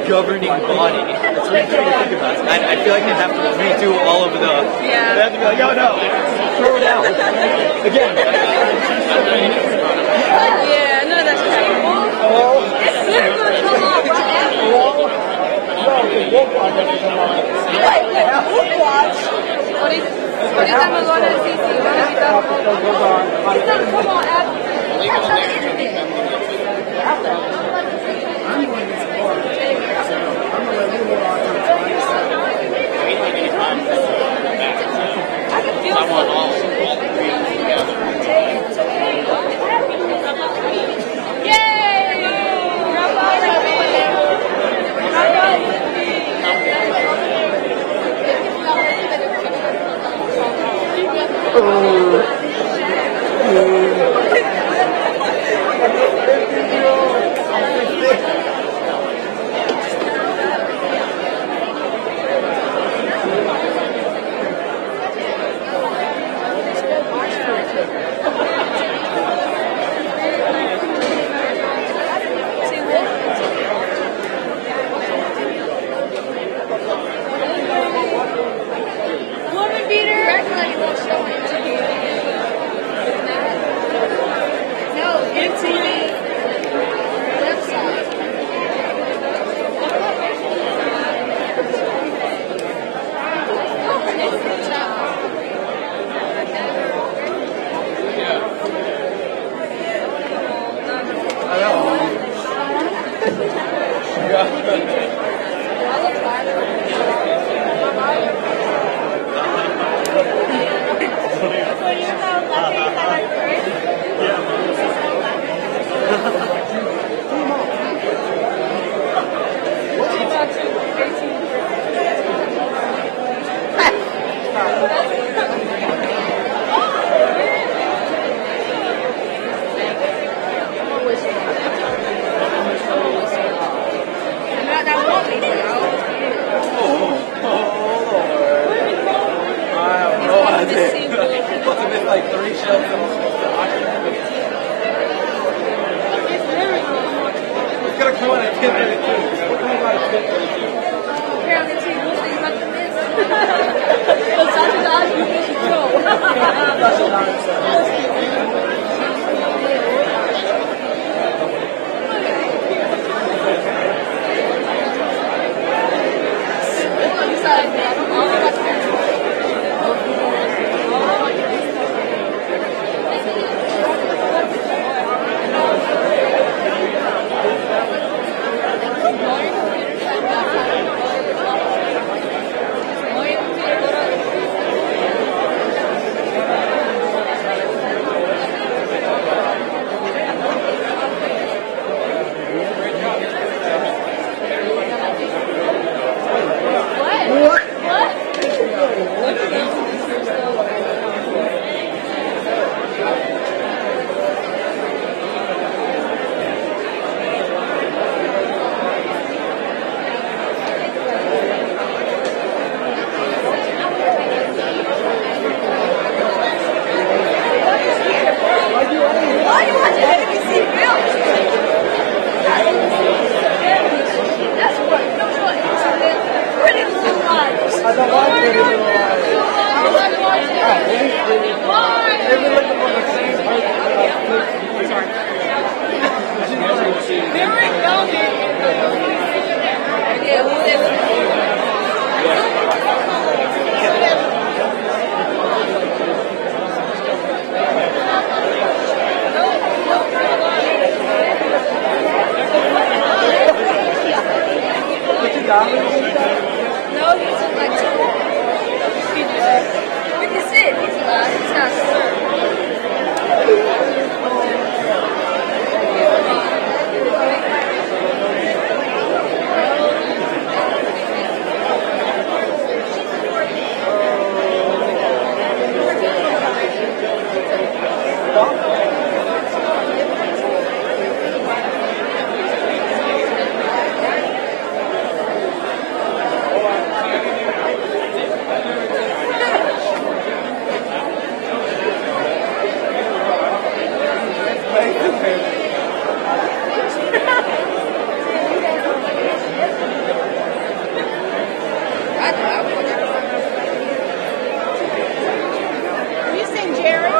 Governing body. That's what you think about. I feel like they have to redo all of the. Yeah. They have to be like, oh no, throw it out again. Yeah, no, that's true. They're going to come on right after. Wolf Watch. What is that going to see? It's going to come on after. That's on the internet. I'm going to support it. I'm going to let you hold on to it. I can feel I want all three of them together. You sing Jerry?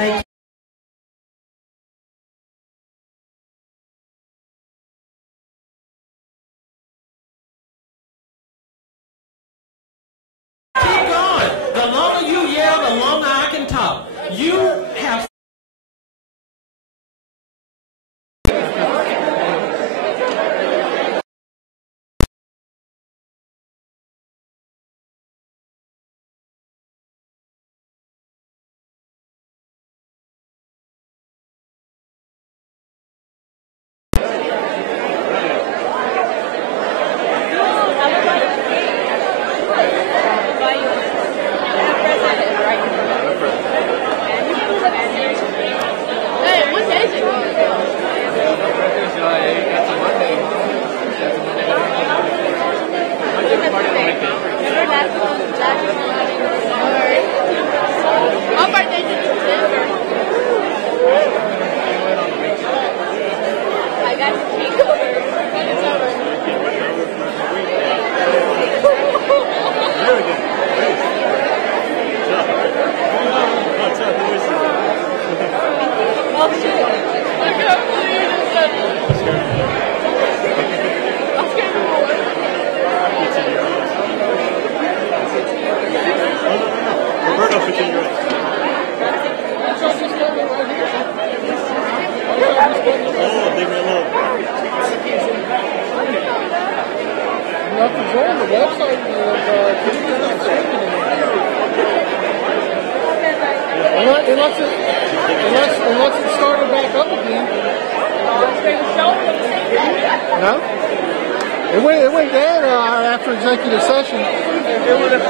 Thank you. Keep going. The longer you yell, the longer I can talk. You have. Nothing's on the website. Unless it started back up again. No? It went down after executive session. It would have